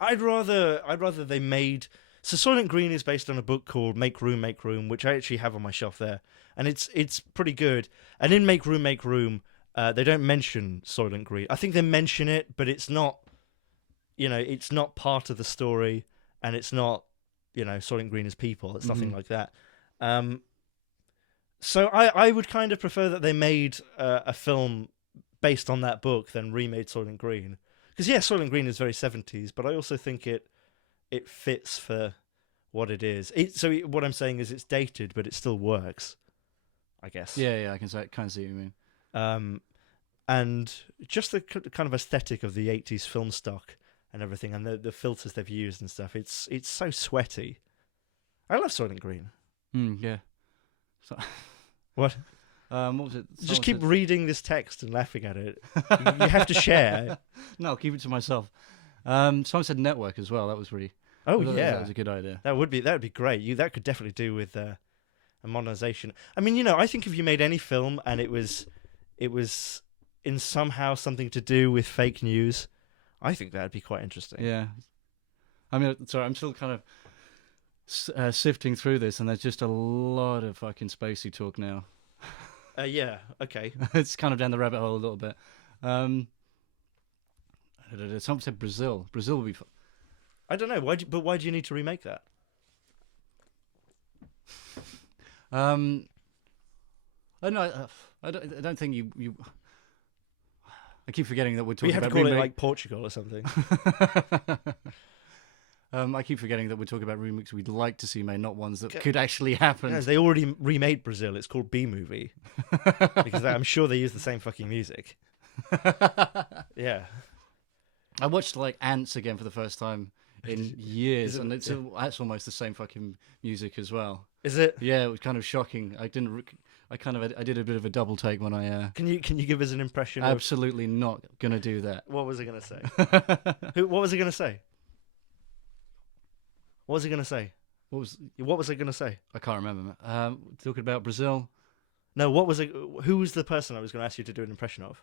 I'd rather they made. So Soylent Green is based on a book called Make Room, which I actually have on my shelf there, and it's pretty good. And in Make Room, they don't mention Soylent Green. I think they mention it, but it's not. It's not part of the story, and it's not. Soylent Green is people. It's nothing like that. So I would kind of prefer that they made a film based on that book than remade Soylent Green. Because, yeah, Soylent Green is very 70s, but I also think it fits for what it is. What I'm saying is it's dated, but it still works, I guess. Yeah, I can kind of see what you mean. And just the kind of aesthetic of the 80s film stock and everything, and the filters they've used and stuff, it's so sweaty. I love Soylent Green. Yeah. So, what? What was it? Just keep reading this text and laughing at it. You have to share. No, I'll keep it to myself. Someone said network as well. That was really. Oh yeah, that was a good idea. That would be great. That could definitely do with a modernization. I mean, I think if you made any film and it was in somehow something to do with fake news, I think that'd be quite interesting. Yeah. I mean, sorry, I'm still kind of sifting through this, and there's just a lot of fucking Spacey talk now. Yeah, okay. It's kind of down the rabbit hole a little bit. Someone said Brazil. Brazil would be fun. I don't know. Why do you need to remake that? I don't think you. I keep forgetting that we're talking about. We have to call it like Portugal or something. I keep forgetting that we're talking about remakes we'd like to see made, not ones that could actually happen. Yes, they already remade Brazil. It's called B-movie. Because I'm sure they use the same fucking music. Yeah. I watched like Ants again for the first time in years, and that's almost the same fucking music as well. Is it? Yeah, it was kind of shocking. I did a bit of a double take when I. Can you give us an impression? Absolutely not gonna do that. What was I gonna say? What was I gonna say? What was he gonna say? What was I gonna say? I can't remember. Talking about Brazil. No, who was the person I was gonna ask you to do an impression of?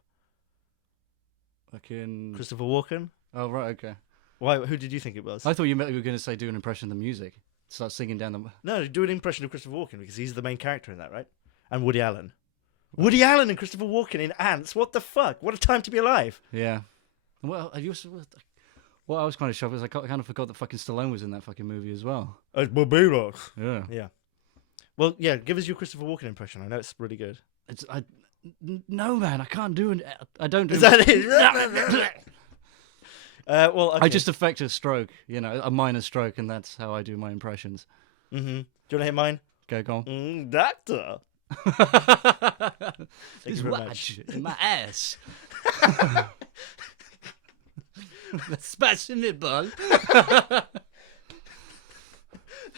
Christopher Walken. Oh right, okay. Why? Who did you think it was? I thought you were going to say do an impression of the music. Start singing down the. No, do an impression of Christopher Walken because he's the main character in that, right? And Woody Allen. Woody Allen and Christopher Walken in Ants. What the fuck? What a time to be alive. Yeah. Well, what I was kind of shocked was I kind of forgot that fucking Stallone was in that fucking movie as well. It's Barbados. Yeah. Yeah. Well, yeah. Give us your Christopher Walken impression. I know it's really good. No, man, I can't do it. I don't do. Is that it? Well, okay. I just affect a stroke, a minor stroke, and that's how I do my impressions. Mm-hmm. Do you want to hear mine? Go on. Doctor. This watch in my ass. That's smashing it, bud.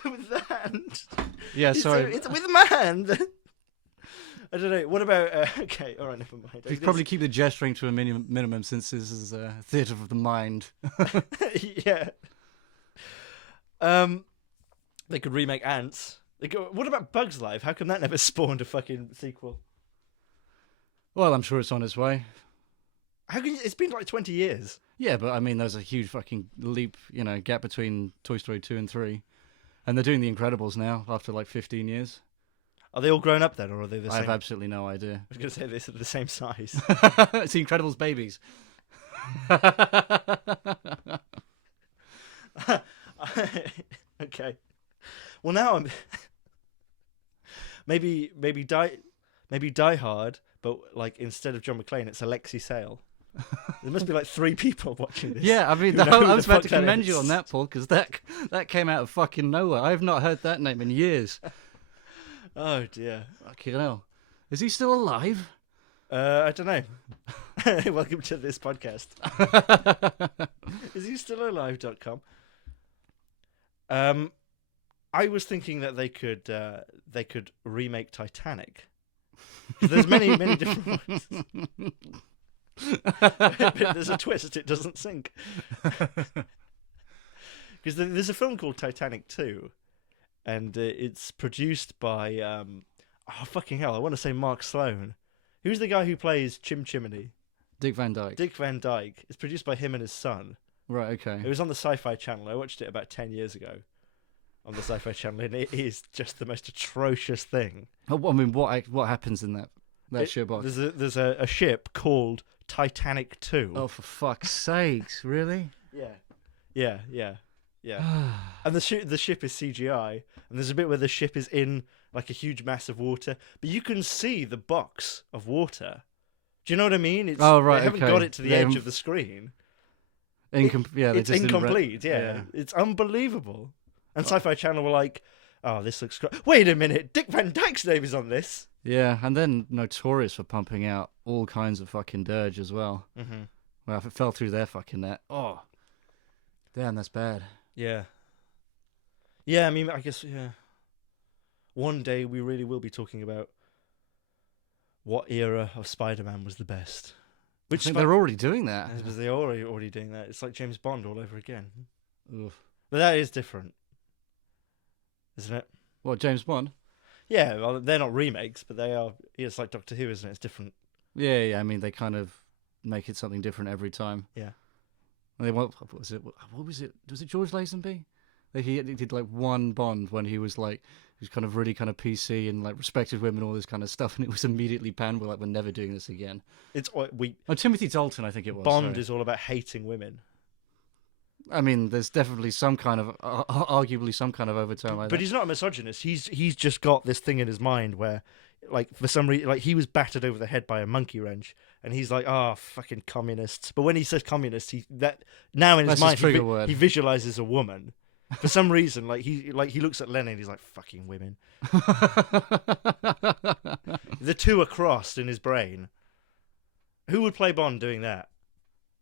With the hand. Yeah, sorry. It's with my hand. I don't know. What about... okay, all right, never mind. We probably keep the gesturing to a minimum since this is a theatre of the mind. Yeah. They could remake Ants. What about Bug's Life? How come that never spawned a fucking sequel? Well, I'm sure it's on its way. It's been like 20 years. Yeah, but I mean, there's a huge fucking leap, gap between Toy Story 2 and 3. And they're doing The Incredibles now after like 15 years. Are they all grown up then, or are they the same? I have absolutely no idea. I was going to say they're the same size. It's The Incredibles babies. Okay. Well, now I'm maybe Die Hard, but like instead of John McClane, it's Alexei Sale. There must be like 3 people watching this. Yeah, I mean, I was about to commend you on that, Paul, because that came out of fucking nowhere. I have not heard that name in years. Oh dear. Fucking hell. Is he still alive? I don't know. Welcome to this podcast. Is he still alive.com? I was thinking that they could remake Titanic. There's many different ones. But there's a twist; it doesn't sink. Because there's a film called Titanic 2, and it's produced by oh fucking hell! I want to say Mark Sloan. Who's the guy who plays Chim Chimney? Dick Van Dyke. Dick Van Dyke. It's produced by him and his son. Right. Okay. It was on the Sci-Fi Channel. I watched it about 10 years ago on the Sci-Fi Channel, and it is just the most atrocious thing. Oh, I mean, what happens in that shipbox? There's a ship called Titanic 2. Oh, for fuck's sakes! Really? Yeah. And the ship is CGI, and there's a bit where the ship is in like a huge mass of water, but you can see the box of water. Do you know what I mean? They haven't got it to the edge of the screen. It's incomplete. It's unbelievable. And Sci-Fi Channel were like, "Oh, this looks great. Wait a minute, Dick Van Dyke's name is on this." Yeah, and then notorious for pumping out all kinds of fucking dirge as well. Mm-hmm. Well, if it fell through their fucking net, oh, damn, that's bad. Yeah. I mean, I guess one day we really will be talking about what era of Spider-Man was the best. I think they're already doing that. Because they're already doing that. It's like James Bond all over again. Oof. But that is different, isn't it? What, James Bond? Yeah, well, they're not remakes, but they are. It's like Doctor Who, isn't it? It's different. Yeah. I mean, they kind of make it something different every time. Yeah. And what was it? Was it George Lazenby? He did like one Bond when he was kind of really kind of PC and like respected women, all this kind of stuff, and it was immediately panned. We're never doing this again. Timothy Dalton, I think it was. Bond is all about hating women. I mean, there's definitely some kind of, arguably some kind of overtone like that. But he's not a misogynist. He's just got this thing in his mind where, like, for some reason, like, he was battered over the head by a monkey wrench, and he's like, "Oh, fucking communists." But when he says communist, now in his mind he visualizes a woman. For some reason, he looks at Lenin, he's like, "Fucking women." The two are crossed in his brain. Who would play Bond doing that?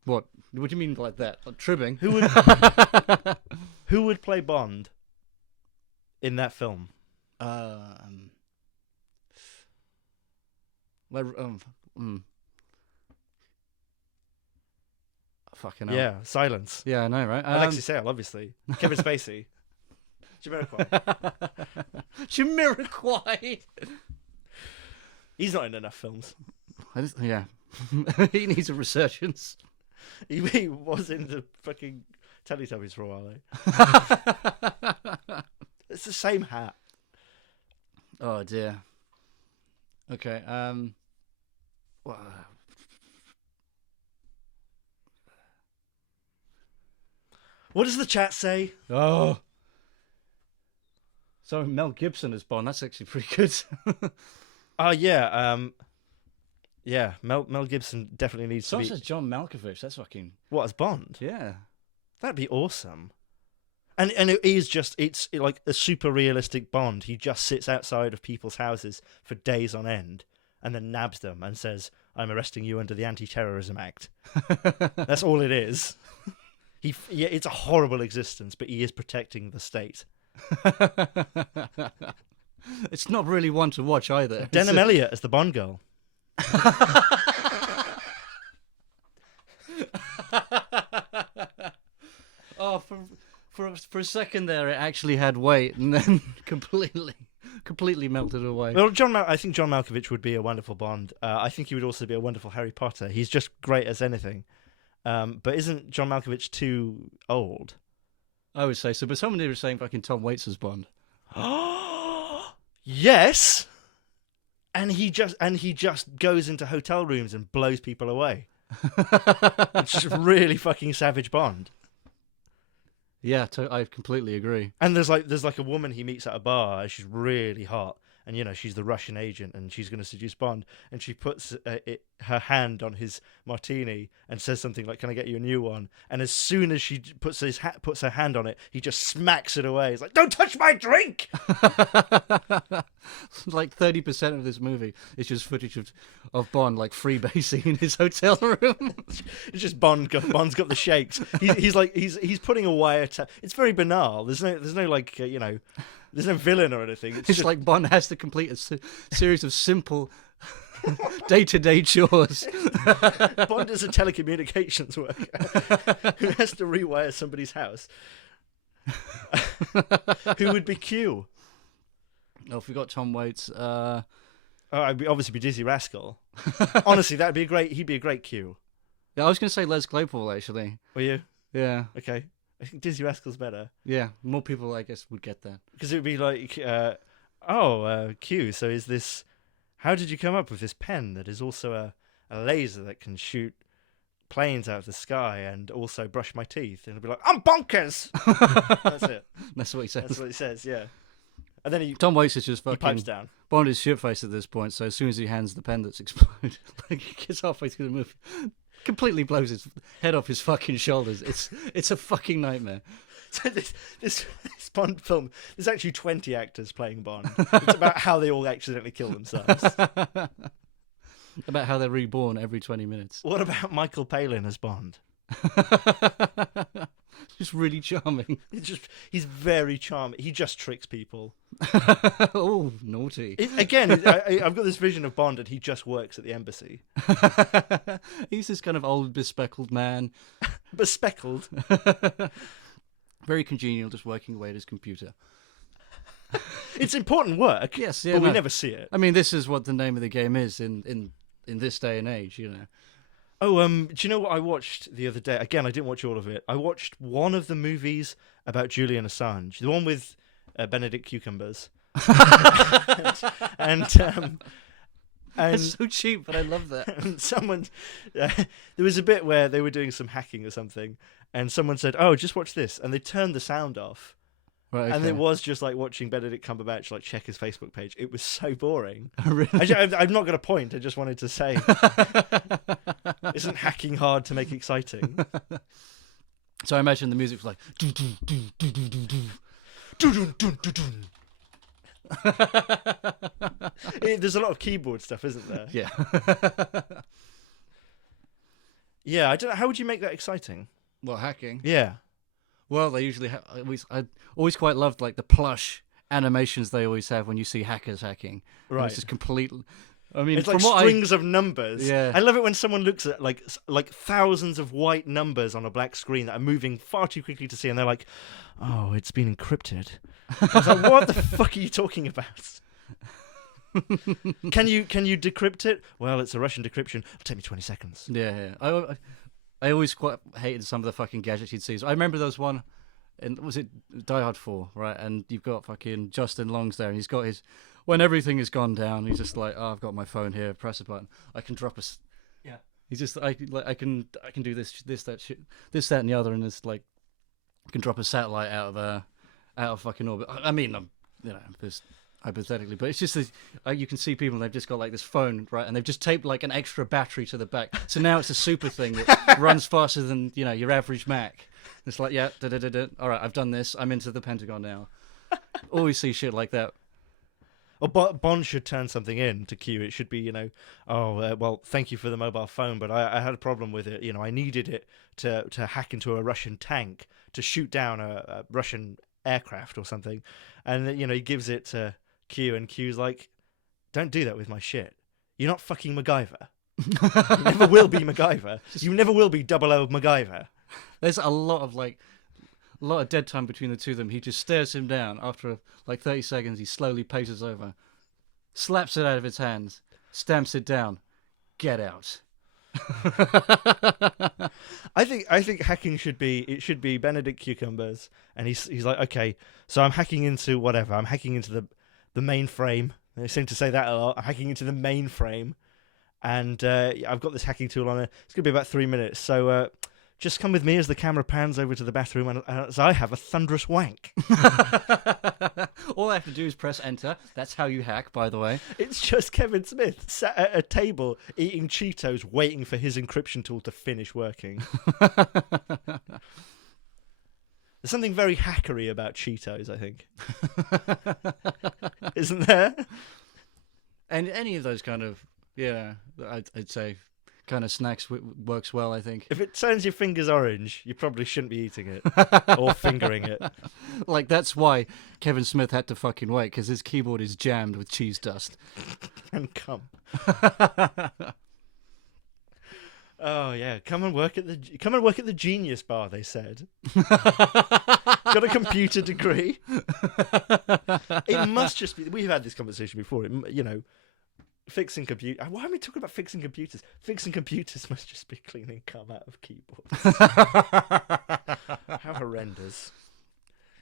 What do you mean like that? Like tribbing? Who would play Bond in that film? Fucking hell. Yeah, silence. Yeah, I know, right? Alexei Sayle, obviously. Kevin Spacey. Jamiroquai. He's not in enough films. Yeah. He needs a resurgence. He was in the fucking Teletubbies for a while, though. It's the same hat. Oh, dear. Okay, What does the chat say? Oh. So Mel Gibson as Bond, that's actually pretty good. Yeah, Mel Gibson definitely needs to be... Someone says John Malkovich, that's fucking... What, as Bond? Yeah. That'd be awesome. And it is just, it's like a super realistic Bond. He just sits outside of people's houses for days on end and then nabs them and says, "I'm arresting you under the Anti-Terrorism Act." That's all it is. It's a horrible existence, but he is protecting the state. It's not really one to watch either. Denham Elliott as the Bond girl. Oh, for a second there, it actually had weight, and then completely melted away. Well, I think John Malkovich would be a wonderful Bond. I think he would also be a wonderful Harry Potter. He's just great as anything. But isn't John Malkovich too old? I would say so, but someone was saying fucking Tom Waits as Bond. Yes. And he just goes into hotel rooms and blows people away. It's just really fucking savage Bond. Yeah, I completely agree. And there's like a woman he meets at a bar. She's really hot, and she's the Russian agent, and she's going to seduce Bond, and she puts her hand on his martini and says something like, "Can I get you a new one?" And as soon as she puts her hand on it, he just smacks it away. He's like, "Don't touch my drink!" Like 30% of this movie is just footage of Bond like freebasing in his hotel room. It's just Bond's got the shakes. He's putting a wire. It's very banal. There's no like there's no villain or anything. It's just like Bond has to complete a series of simple day-to-day chores. Bond is a telecommunications worker who has to rewire somebody's house. Who would be Q? Oh, if we got Tom Waits. I'd obviously be Dizzy Rascal. Honestly, he'd be a great Q. Yeah, I was going to say Les Claypool, actually. Were you? Yeah. Okay. I think Dizzy Rascal's better. Yeah, more people, I guess, would get that. Because it would be like, Q, so is this... How did you come up with this pen that is also a laser that can shoot planes out of the sky and also brush my teeth? And it'll be like, "I'm bonkers!" That's it. That's what he says. That's what he says, yeah. And then Tom Waits is just he fucking... pipes down. Bond is shit-faced at this point, so as soon as he hands the pen that's exploded, like he gets halfway through the movie, completely blows his head off his fucking shoulders. It's a fucking nightmare. So this Bond film, there's actually 20 actors playing Bond. It's about how they all accidentally kill themselves. About how they're reborn every 20 minutes. What about Michael Palin as Bond? Just really charming. He's very charming. He just tricks people. Oh, naughty. I've got this vision of Bond and he just works at the embassy. He's this kind of old bespectacled man. Bespectacled? Very congenial, just working away at his computer. It's important work, yes, yeah, but we never see it. I mean, this is what the name of the game is in this day and age, Oh, do you know what I watched the other day? Again, I didn't watch all of it. I watched one of the movies about Julian Assange, the one with Benedict Cucumbers. and It's so cheap, but I love that. And there was a bit where they were doing some hacking or something, and someone said, "Oh, just watch this," and they turned the sound off. Right, okay. And it was just like watching Benedict Cumberbatch like check his Facebook page. It was so boring. Oh, really? I'm not going to point. I just wanted to say, isn't hacking hard to make exciting? So I imagine the music was like... There's a lot of keyboard stuff, isn't there? Yeah. Yeah, I don't know. How would you make that exciting? Well, hacking. Yeah. Well, they usually I always quite loved like the plush animations they always have when you see hackers hacking. Right. It's just complete. I mean, It's from like what strings of numbers. Yeah. I love it when someone looks at like thousands of white numbers on a black screen that are moving far too quickly to see, and they're like, "Oh, it's been encrypted." I was like, "What the fuck are you talking about?" Can you decrypt it? Well, it's a Russian decryption. It'll take me 20 seconds. Yeah. I always quite hated some of the fucking gadgets you'd see. So I remember there was one, and was it Die Hard 4, right? And you've got fucking Justin Long's there, and he's got his, when everything has gone down, he's just like, "Oh, I've got my phone here, press a button, I can drop Yeah. He's just I can do this, that shit, this, that, and the other, and it's like, I can drop a satellite out of fucking orbit. I mean, I'm, just hypothetically, but it's just you can see people, they've just got like this phone, right, and they've just taped like an extra battery to the back, so now it's a super thing that runs faster than your average Mac. It's like, yeah, all right, I've done this, I'm into the Pentagon now. Always see shit like that. Well, Bond should turn something in to Q. It should be, well, thank you for the mobile phone, but I had a problem with it. I needed it to hack into a Russian tank to shoot down a Russian aircraft or something, and he gives it to Q, and Q's like, "Don't do that with my shit. You're not fucking MacGyver. You never will be MacGyver. You never will be 00 MacGyver." There's a lot of dead time between the two of them. He just stares him down. After like 30 seconds, he slowly paces over, slaps it out of his hands, stamps it down. Get out. I think hacking should be Benedict Cucumbers, and he's like, "Okay, so I'm hacking into whatever. I'm hacking into the mainframe." They seem to say that a lot. I'm hacking into the mainframe, and I've got this hacking tool on it. It's gonna be about 3 minutes. So Just come with me as the camera pans over to the bathroom and as I have a thunderous wank. All I have to do is press enter. That's how you hack, by the way. It's just Kevin Smith sat at a table eating Cheetos, waiting for his encryption tool to finish working. There's something very hackery about Cheetos, I think. Isn't there? And any of those kind of, I'd say kind of snacks works well, I think. If it turns your fingers orange, you probably shouldn't be eating it or fingering it. Like, that's why Kevin Smith had to fucking wait, because his keyboard is jammed with cheese dust. And cum. Oh yeah, come and work at the Genius Bar, they said. Got a computer degree. It must just be. We've had this conversation before. Fixing computer. Why am I talking about fixing computers? Fixing computers must just be cleaning cum out of keyboards. How horrendous.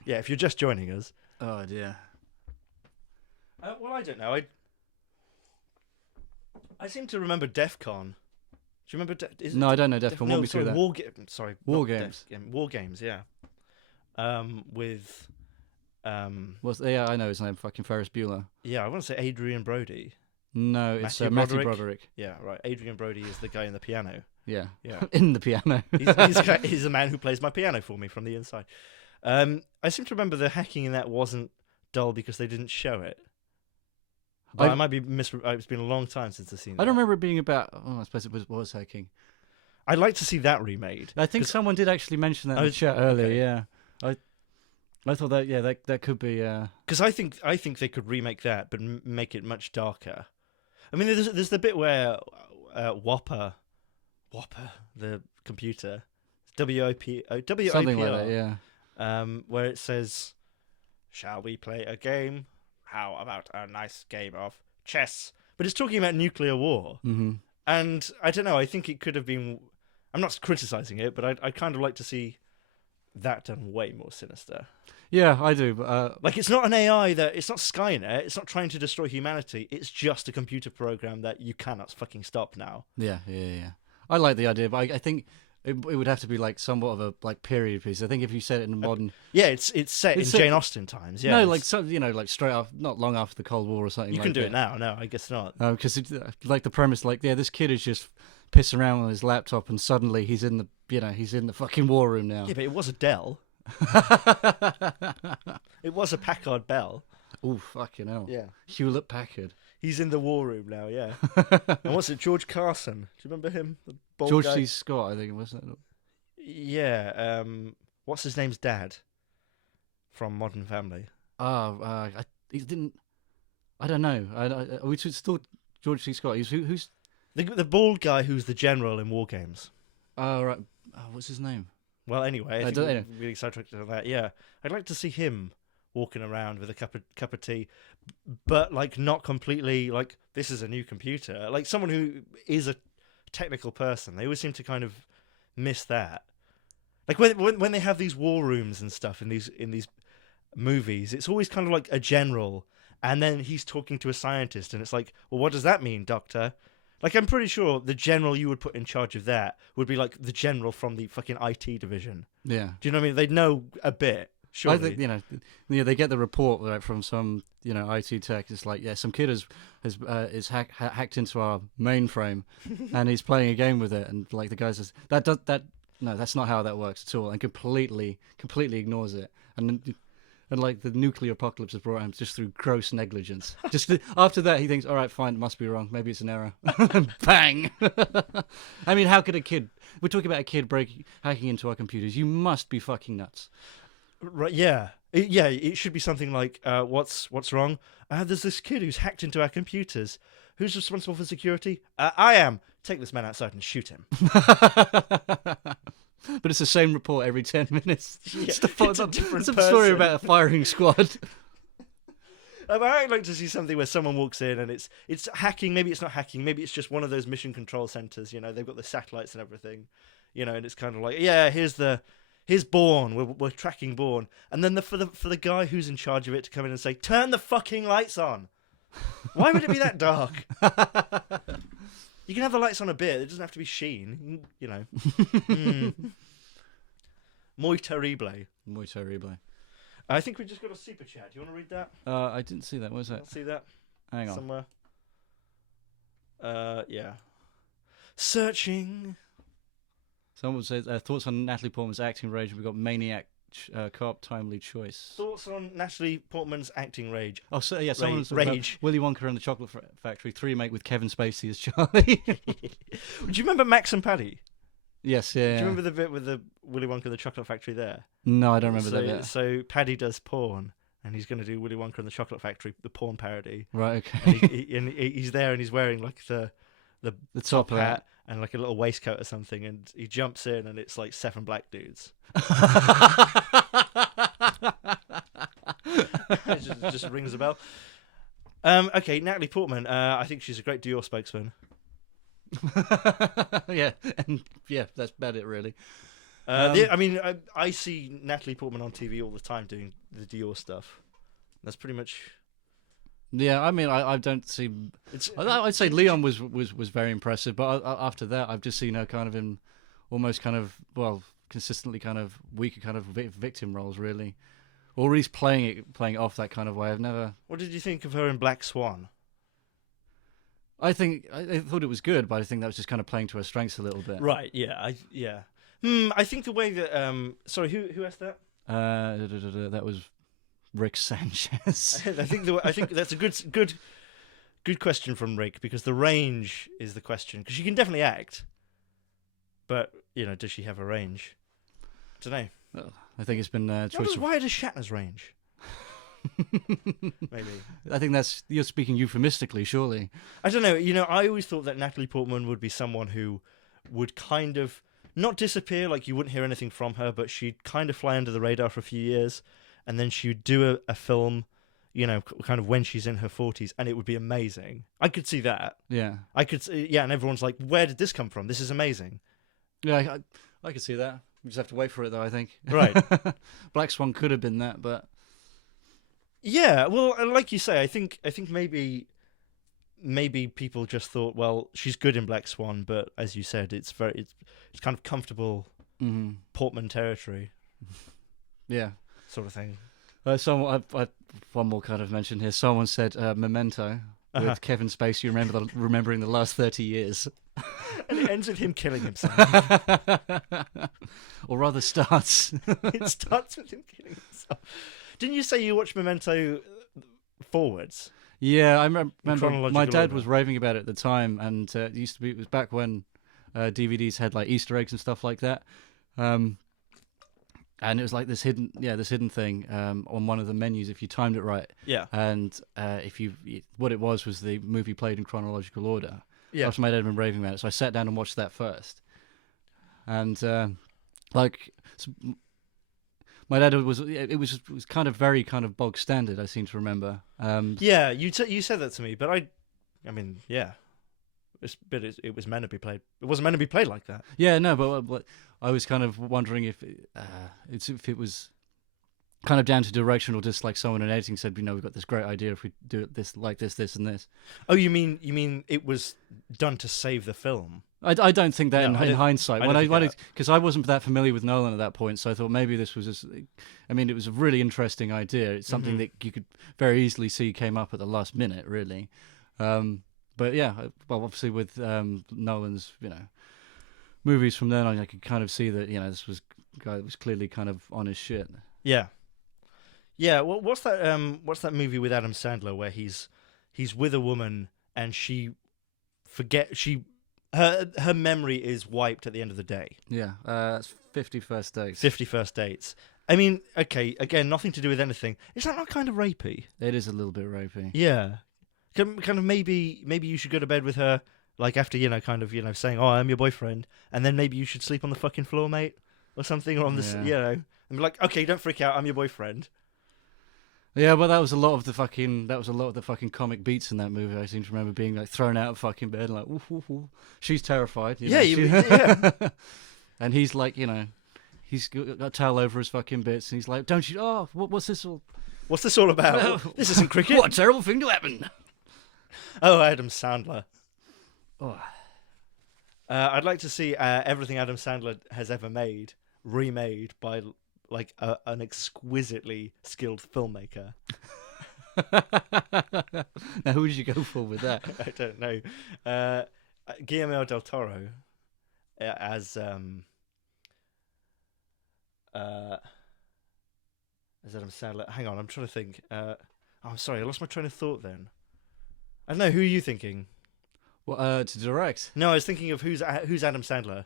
Yeah, if you're just joining us. Oh dear. Well, I don't know. I seem to remember DEF CON. Do you remember? No, I don't know DEF CON. Walk me through that. Wargames. Wargames, yeah. With. Yeah, I know his name. Fucking Ferris Bueller. Yeah, I want to say Adrian Brody. No, it's Matthew Broderick. Yeah, right. Adrian Brody is the guy in the piano. Yeah. Yeah. In the piano. He's the man who plays my piano for me from the inside. I seem to remember the hacking in that wasn't dull because they didn't show it. But I might be it's been a long time since I've seen that. I don't remember it being about... Oh, I suppose it was hacking. I'd like to see that remade. I think someone did actually mention that in the chat earlier, yeah. I thought that, that could be... Because I think they could remake that, but make it much darker. I mean, there's the bit where Whopper, the computer, WOPR, something like that, yeah. Where it says, "Shall we play a game? How about a nice game of chess?" But it's talking about nuclear war, and I don't know. I think it could have been. I'm not criticizing it, but I'd kind of like to see that done way more sinister. Yeah, I do. But, like, it's not an AI it's not Skynet. It's not trying to destroy humanity. It's just a computer program that you cannot fucking stop now. Yeah. I like the idea, but I think it would have to be like somewhat of a period piece. I think if you set it in modern, it's set in Jane Austen times. Yeah, no, like straight off, not long after the Cold War or something. You can do it now. No, I guess not. Because like the premise, this kid is just pissing around on his laptop, and suddenly he's in the fucking war room now. Yeah, but it was a Dell. It was a Packard Bell. Oh, fucking hell. Yeah. Hewlett Packard. He's in the war room now, yeah. And what's it, George Carson? Do you remember him? The bald George guy? C. Scott, I think, wasn't it? Yeah. What's his name's dad from Modern Family? He didn't... I don't know. Are we still George C. Scott? Who's... The bald guy who's the general in Wargames. Oh, right. Oh, what's his name? Well, anyway, I think we're really sidetracked on that. Yeah, I'd like to see him walking around with a cup of tea, but not completely this is a new computer. Like someone who is a technical person. They always seem to kind of miss that. Like when they have these war rooms and stuff in these movies, it's always kind of like a general, and then he's talking to a scientist, and it's like, well, what does that mean, Doctor? Like, I'm pretty sure the general you would put in charge of that would be like the general from the fucking IT division. Yeah. Do you know what I mean? They'd know a bit, surely. I think, they get the report from some, IT tech. It's like, some kid is hacked into our mainframe and he's playing a game with it. And the guy says, no, that's not how that works at all. And completely ignores it. And the nuclear apocalypse is brought him just through gross negligence. Just after that, he thinks, all right, fine, it must be wrong. Maybe it's an error. Bang! I mean, how could a kid... We're talking about a kid hacking into our computers. You must be fucking nuts. Right, yeah. It should be something like, what's wrong? There's this kid who's hacked into our computers. Who's responsible for security? I am. Take this man outside and shoot him. But it's the same report every 10 minutes. Yeah, it's a different person. Story about a firing squad. I'd like to see something where someone walks in and it's hacking. Maybe it's not hacking. Maybe it's just one of those mission control centers. They've got the satellites and everything. And it's kind of like, here's Bourne. We're tracking Bourne. And then for the guy who's in charge of it to come in and say, turn the fucking lights on. Why would it be that dark? You can have the lights on a bit. It doesn't have to be sheen. Muy terrible. Muy terrible. I think we just got a super chat. Do you want to read that? I didn't see that. What was that? See that? Hang on. Somewhere. Yeah. Searching. Someone says thoughts on Natalie Portman's acting range. We've got Maniac, Carp, Timely Choice. Thoughts on Natalie Portman's acting rage? Oh, so yeah, someone's Rage. Willy Wonka and the Chocolate Factory 3 remake with Kevin Spacey as Charlie. Do you remember Max and Paddy? Yes, yeah. Do you remember the bit with the Willy Wonka and the Chocolate Factory there? No, I don't remember that bit. So Paddy does porn, and he's going to do Willy Wonka and the Chocolate Factory, the porn parody. Right, okay. And he's there, and he's wearing like the top hat and like a little waistcoat or something, and he jumps in, and it's like 7 black dudes. It just rings a bell. Okay, Natalie Portman. I think she's a great Dior spokesman. Yeah, and yeah, that's about it, really. I mean, I see Natalie Portman on TV all the time doing the Dior stuff. That's pretty much. Yeah, I mean, I don't see. I'd say Leon was very impressive, but after that, I've just seen her kind of in almost kind of consistently kind of weaker kind of victim roles, really, or at least playing it off that kind of way. I've never. What did you think of her in Black Swan? I thought it was good, but I think that was just kind of playing to her strengths a little bit. Right. Yeah. I think the way that sorry, who asked that? That was Rick Sanchez. I think that's a good question from Rick, because the range is the question, because she can definitely act, but does she have a range? I don't know. Well, I think it's been choice. Why does Shatner's range? Maybe. I think you're speaking euphemistically, surely. I don't know. I always thought that Natalie Portman would be someone who would kind of not disappear, like you wouldn't hear anything from her, but she'd kind of fly under the radar for a few years, and then she'd do a film, kind of when she's in her 40s, and it would be amazing. I could see that. Yeah. I could see, yeah, and everyone's like, where did this come from? This is amazing. Yeah, I could see that. We just have to wait for it, though, I think. Right. Black Swan could have been that, but... Yeah, well, like you say, I think maybe people just thought, well, she's good in Black Swan, but as you said, it's kind of comfortable Portman territory. Yeah, sort of thing. One more kind of mention here. Someone said Memento with Kevin Spacey remembering the last 30 years. And it ends with him killing himself. Or rather starts. It starts with him killing himself. Didn't you say you watched Memento forwards? Yeah, I remember my dad order. was raving about it at the time, and it was back when DVDs had like Easter eggs and stuff like that. And it was like this hidden thing on one of the menus if you timed it right. Yeah. And what it was the movie played in chronological order. Yeah. After my dad had been raving about it, so I sat down and watched that first. And my dad was kind of very kind of bog standard. I seem to remember. Yeah, you said that to me, but I mean, yeah. It was meant to be played. It wasn't meant to be played like that. Yeah, no, but I was kind of wondering if it was kind of down to direction, or just like someone in editing said, we've got this great idea if we do it this like this, and this. Oh, you mean it was done to save the film? I don't think that in hindsight. Because I wasn't that familiar with Nolan at that point, so I thought maybe this was just. I mean, it was a really interesting idea. It's something that you could very easily see came up at the last minute, really. But yeah, well, obviously with Nolan's, movies from then on, I could kind of see that this was a guy that was clearly kind of on his shit. Yeah, yeah. Well, what's that movie with Adam Sandler where he's with a woman and her memory is wiped at the end of the day. Yeah, it's 50 First Dates. 50 First Dates. I mean, okay, again, nothing to do with anything. Is that not kind of rapey? It is a little bit rapey. Yeah. Kind of maybe you should go to bed with her, like after, saying, oh, I'm your boyfriend, and then maybe you should sleep on the fucking floor, mate, or something, or on this, and be like, okay, don't freak out, I'm your boyfriend. Yeah, but that was a lot of the fucking comic beats in that movie. I seem to remember being like thrown out of fucking bed, and like, oof, oof, oof. She's terrified. Yeah. And he's like, he's got a towel over his fucking bits, and he's like, don't you? Oh, what's this all? What's this all about? This isn't cricket. What a terrible thing to happen. Oh, Adam Sandler. Oh. I'd like to see everything Adam Sandler has ever made remade by like an exquisitely skilled filmmaker. Now, who would you go for with that? I don't know. Guillermo del Toro as Adam Sandler. Hang on, I'm trying to think. I'm sorry, I lost my train of thought then. I don't know. Who are you thinking? Well, to direct. No, I was thinking of who's Adam Sandler.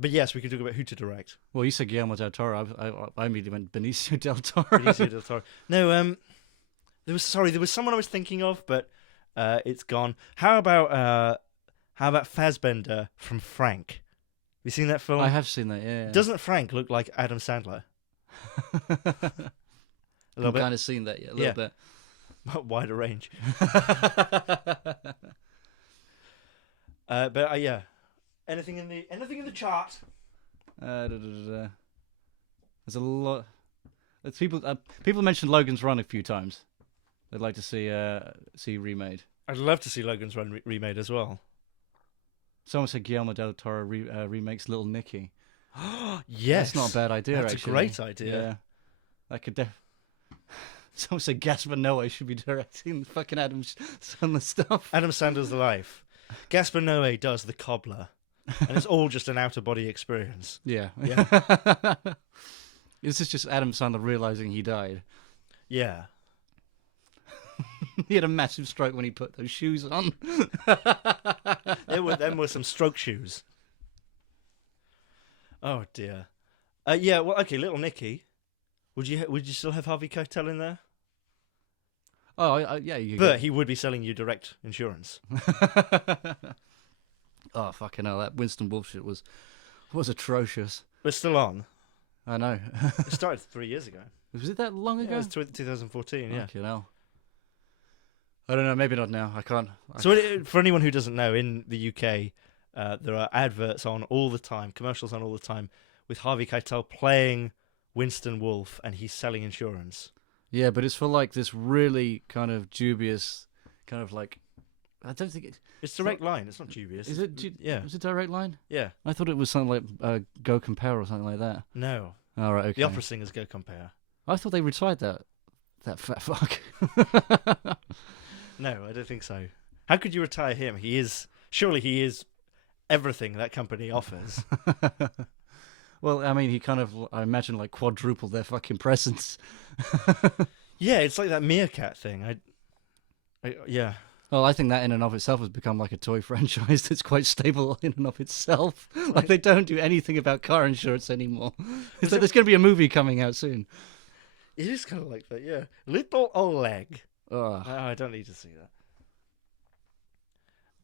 But yes, we can talk about who to direct. Well, you said Guillermo del Toro. I immediately went Benicio del Toro. Benicio del Toro. No, there was someone I was thinking of, but it's gone. How about Fassbender from Frank? Have you seen that film? I have seen that. Yeah. Doesn't Frank look like Adam Sandler? A little bit. Kind of seen that. Yeah, a little bit. Wider range. But yeah. Anything in the chart? There's a lot. People mentioned Logan's Run a few times. They'd like to see remade. I'd love to see Logan's Run remade as well. Someone said Guillermo del Toro remakes Little Nicky. Yes, that's not a bad idea. That's actually. a great idea. Yeah, that could. Someone said Gaspar Noé should be directing the fucking Adam Sandler stuff. Adam Sandler's the life. Gaspar Noé does The Cobbler. And it's all just an out-of-body experience. Yeah. This is just Adam Sandler realizing he died. Yeah. He had a massive stroke when he put those shoes on. Them were some stroke shoes. Oh dear. Yeah. Well, okay. Little Nicky. Would you still have Harvey Keitel in there? Oh, yeah. But he would be selling you direct insurance. Oh, fucking hell, that Winston Wolfe shit was atrocious. We're still on. I know. It started 3 years ago. Was it that long ago? Yeah, it was 2014, yeah. Fucking hell. I don't know, maybe not now. I can't. So for anyone who doesn't know, in the UK, there are adverts on all the time, commercials on all the time, with Harvey Keitel playing Winston Wolfe, and he's selling insurance. Yeah, but it's for like this really kind of dubious, kind of like, I don't think it's Direct Line. It's not dubious. Is it? Yeah. Was it Direct Line? Yeah. I thought it was something like Go Compare or something like that. No. All right. Okay. The Opera Singers Go Compare. I thought they retired that fat fuck. No, I don't think so. How could you retire him? Surely he is everything that company offers. Well, I mean, he kind of, I imagine, like quadrupled their fucking presence. Yeah, it's like that Meerkat thing. Yeah. Well, I think that in and of itself has become like a toy franchise that's quite stable in and of itself. Like they don't do anything about car insurance anymore. It's like there's going to be a movie coming out soon. It is kind of like that, yeah. Little Oleg. Ugh. I don't need to see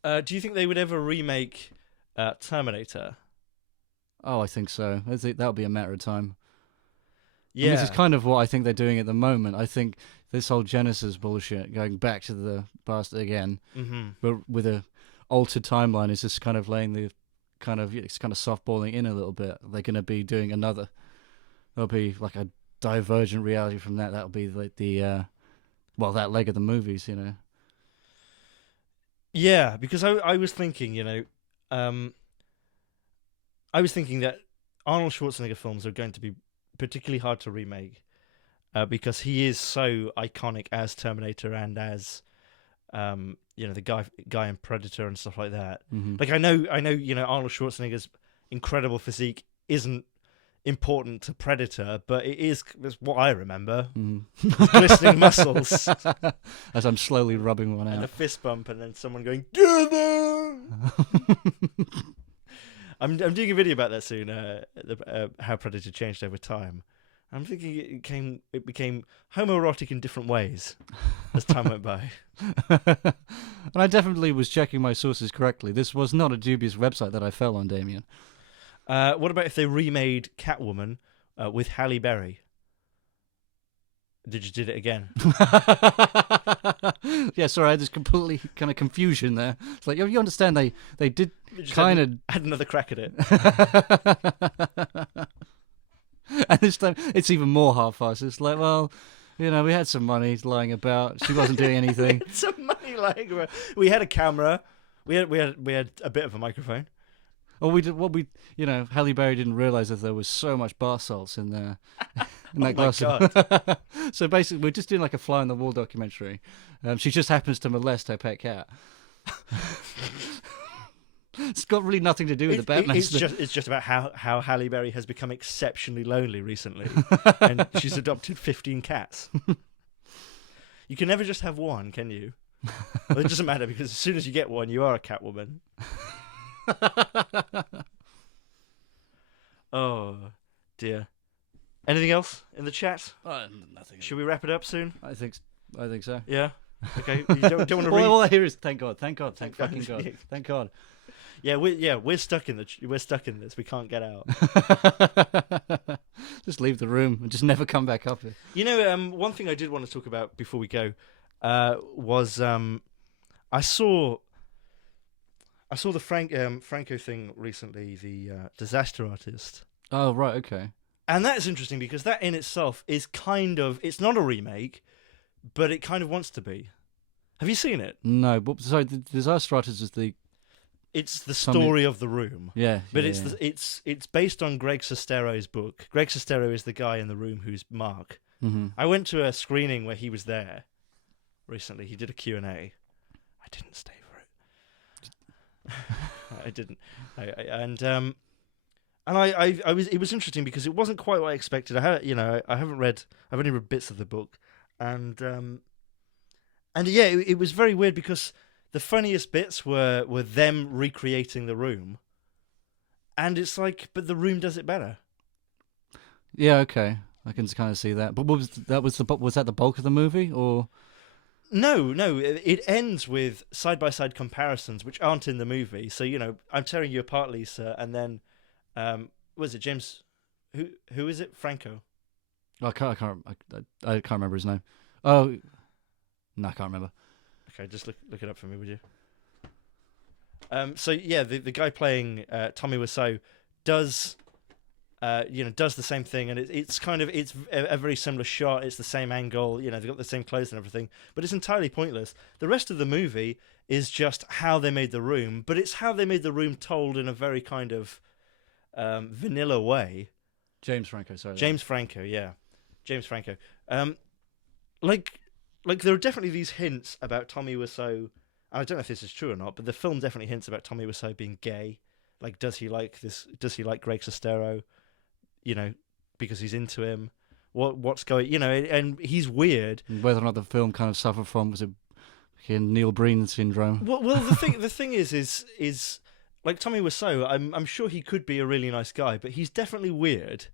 that. Do you think they would ever remake Terminator? Oh, I think so. I think that'll be a matter of time. Yeah. I mean, this is kind of what I think they're doing at the moment. I think this whole Genesis bullshit, going back to the past again, but with a altered timeline, is just kind of laying the it's kind of softballing in a little bit. They're going to be doing another. There'll be like a divergent reality from that. That'll be like the that leg of the movies, you know. Yeah, because I was thinking, I was thinking that Arnold Schwarzenegger films are going to be particularly hard to remake because he is so iconic as Terminator and as the guy in Predator and stuff like that. Mm-hmm. Like I know Arnold Schwarzenegger's incredible physique isn't important to Predator, but it's what I remember. Mm-hmm. His glistening muscles as I'm slowly rubbing one out, and a fist bump, and then someone going "Gather!" I'm doing a video about that soon. How Predator changed over time. I'm thinking it became homoerotic in different ways as time went by. And I definitely was checking my sources correctly. This was not a dubious website that I fell on, Damien. What about if they remade Catwoman with Halle Berry? Did it again? Yeah, sorry, I had this completely kind of confusion there. It's like, you understand they did kind of had another crack at it. And this time it's even more half-assed. It's like, well, we had some money lying about. She wasn't doing anything. We had some money lying around. We had a camera. We had a bit of a microphone. Well, we did what we, Halle Berry didn't realize that there was so much bar salts in there, in that glass. God. So basically, we're just doing like a fly on the wall documentary. She just happens to molest her pet cat. It's got really nothing to do with the Batman. It's just about how Halle Berry has become exceptionally lonely recently, and she's adopted 15 cats. You can never just have one, can you? Well, it doesn't matter, because as soon as you get one, you are a Catwoman. Oh dear. Anything else in the chat? Nothing. Should we wrap it up soon? I think so. Yeah. Okay. You don't want to read. All I hear is thank God, thank fucking God, thank God. Yeah, we're stuck in this. We can't get out. Just leave the room and just never come back up. One thing I did want to talk about before we go was I saw the Franco thing recently, the disaster artist. Oh right, okay. And that's interesting because that in itself is it's not a remake, but it kind of wants to be. Have you seen it? No, but sorry, the disaster artist is the. It's the story of the room. Yeah, but it's based on Greg Sestero's book. Greg Sestero is the guy in the room who's Mark. Mm-hmm. I went to a screening where he was there recently. He did a Q&A. I didn't stay for it. I didn't. It was interesting because it wasn't quite what I expected. I've only read bits of the book, and yeah, it was very weird because the funniest bits were them recreating the room, and it's like, but the room does it better. Yeah, okay, I can kind of see that. But was that the bulk of the movie, or? No, it ends with side-by-side comparisons, which aren't in the movie. So, I'm tearing you apart, Lisa, and then, was it James? Who is it? Franco? I can't remember his name. Oh, no, I can't remember. Okay, just look it up for me, would you? So yeah, the guy playing Tommy Wiseau does the same thing, and it's a very similar shot. It's the same angle. They've got the same clothes and everything, but it's entirely pointless. The rest of the movie is just how they made the room, but it's how they made the room told in a very kind of vanilla way. James Franco, sorry. James Franco, yeah, James Franco. Like there are definitely these hints about Tommy Wiseau. I don't know if this is true or not, but the film definitely hints about Tommy Wiseau being gay. Like, does he like this? Does he like Greg Sestero? Because he's into him. What's going? And he's weird. Whether or not the film kind of suffered from Neil Breen syndrome. Well, the thing is like Tommy Wiseau. I'm sure he could be a really nice guy, but he's definitely weird.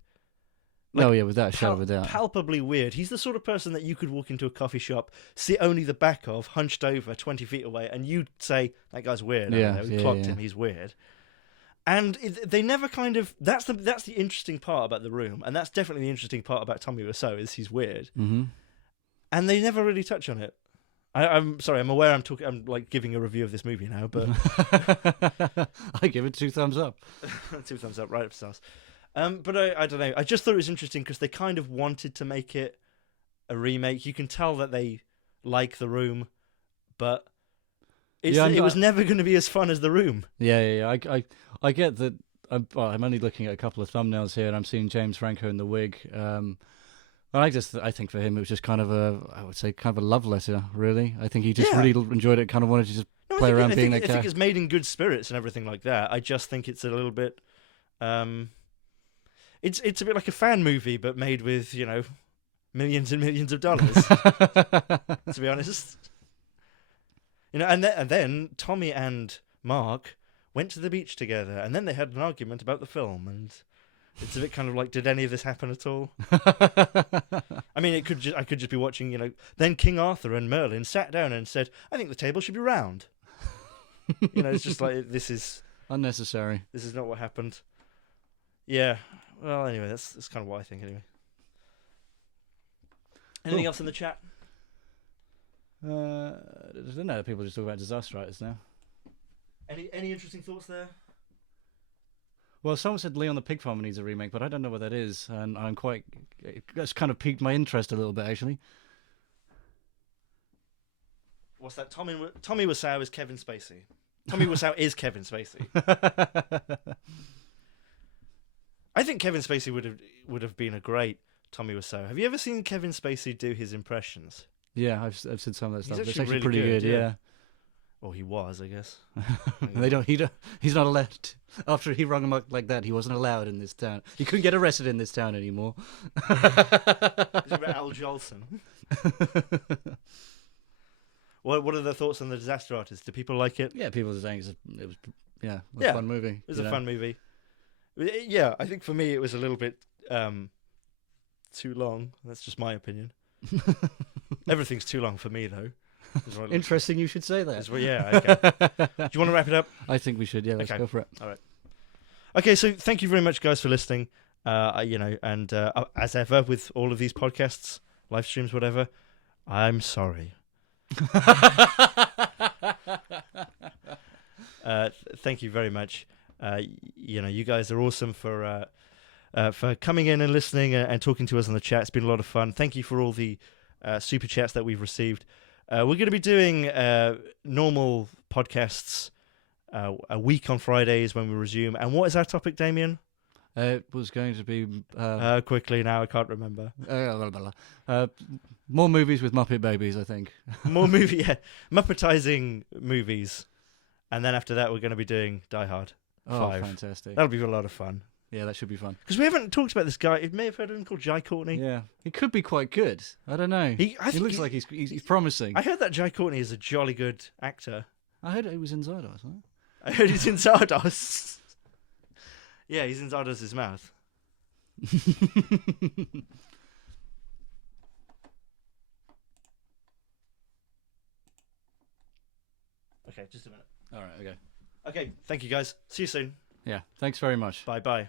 Like, oh yeah, without a shadow of a doubt. Palpably weird. He's the sort of person that you could walk into a coffee shop, see only the back of, hunched over 20 feet away, and you'd say, that guy's weird. We clocked him, he's weird. And they never kind of... That's the interesting part about the room, and that's definitely the interesting part about Tommy Wiseau, is he's weird. Mm-hmm. And they never really touch on it. I'm sorry, I'm aware I'm like giving a review of this movie now, but... I give it 2 thumbs up. 2 thumbs up, right up stars. But I don't know. I just thought it was interesting because they kind of wanted to make it a remake. You can tell that they like The Room, but it was never going to be as fun as The Room. Yeah. I get that. I'm only looking at a couple of thumbnails here, and I'm seeing James Franco in the wig. And I think for him it was just kind of a love letter, really. I think he just really enjoyed it. Kind of wanted to just play around being that guy. I think it's made in good spirits and everything like that. I just think it's a little bit. It's a bit like a fan movie, but made with, millions and millions of dollars, to be honest. And then Tommy and Mark went to the beach together, and then they had an argument about the film, and it's a bit kind of like, did any of this happen at all? I mean, I could just be watching, then King Arthur and Merlin sat down and said, I think the table should be round. It's just like, this is... unnecessary. This is not what happened. Yeah. Well, anyway, that's kind of what I think, anyway. Anything else in the chat? I don't know. People just talk about disaster writers now. Any interesting thoughts there? Well, someone said Leon the Pig Farmer needs a remake, but I don't know what that is, and that's kind of piqued my interest a little bit, actually. What's that? Tommy Wiseau is Kevin Spacey. Tommy Wiseau is Kevin Spacey. I think Kevin Spacey would have been a great Tommy Wiseau. Have you ever seen Kevin Spacey do his impressions? Yeah, I've seen some of that stuff. He's It's actually actually really pretty good, good. Yeah. Or he was, I guess. He's not allowed to, after he rung him up like that. He wasn't allowed in this town. He couldn't get arrested in this town anymore. Is it about Al Jolson? What are the thoughts on The Disaster Artist? Do people like it? Yeah, people are saying it was a Yeah, fun movie. It was a fun movie. Yeah, I think for me it was a little bit too long. That's just my opinion. Everything's too long for me, though. Interesting you should say that. Yeah, okay. Do you want to wrap it up? I think we should, yeah, let's go for it. All right. Okay, so thank you very much, guys, for listening. And as ever with all of these podcasts, live streams, whatever, I'm sorry. Thank you very much. You guys are awesome for coming in and listening and talking to us on the chat. It's been a lot of fun. Thank you for all the super chats that we've received. We're going to be doing normal podcasts a week on Fridays when we resume. And what is our topic, Damien? It was going to be... quickly now, I can't remember. More movies with Muppet babies, I think. Muppetizing movies. And then after that, we're going to be doing Die Hard 5. Oh, fantastic. That'll be a lot of fun. Yeah, that should be fun. Because we haven't talked about this guy. You may have heard of him called Jai Courtney. Yeah, he could be quite good. I don't know. He looks like he's promising. I heard that Jai Courtney is a jolly good actor. I heard he was in Zardoz, huh? I heard he's in Zardoz. Yeah, he's in Zardoz's mouth. Okay, just a minute. All right, okay. Okay, thank you guys. See you soon. Yeah, thanks very much. Bye-bye.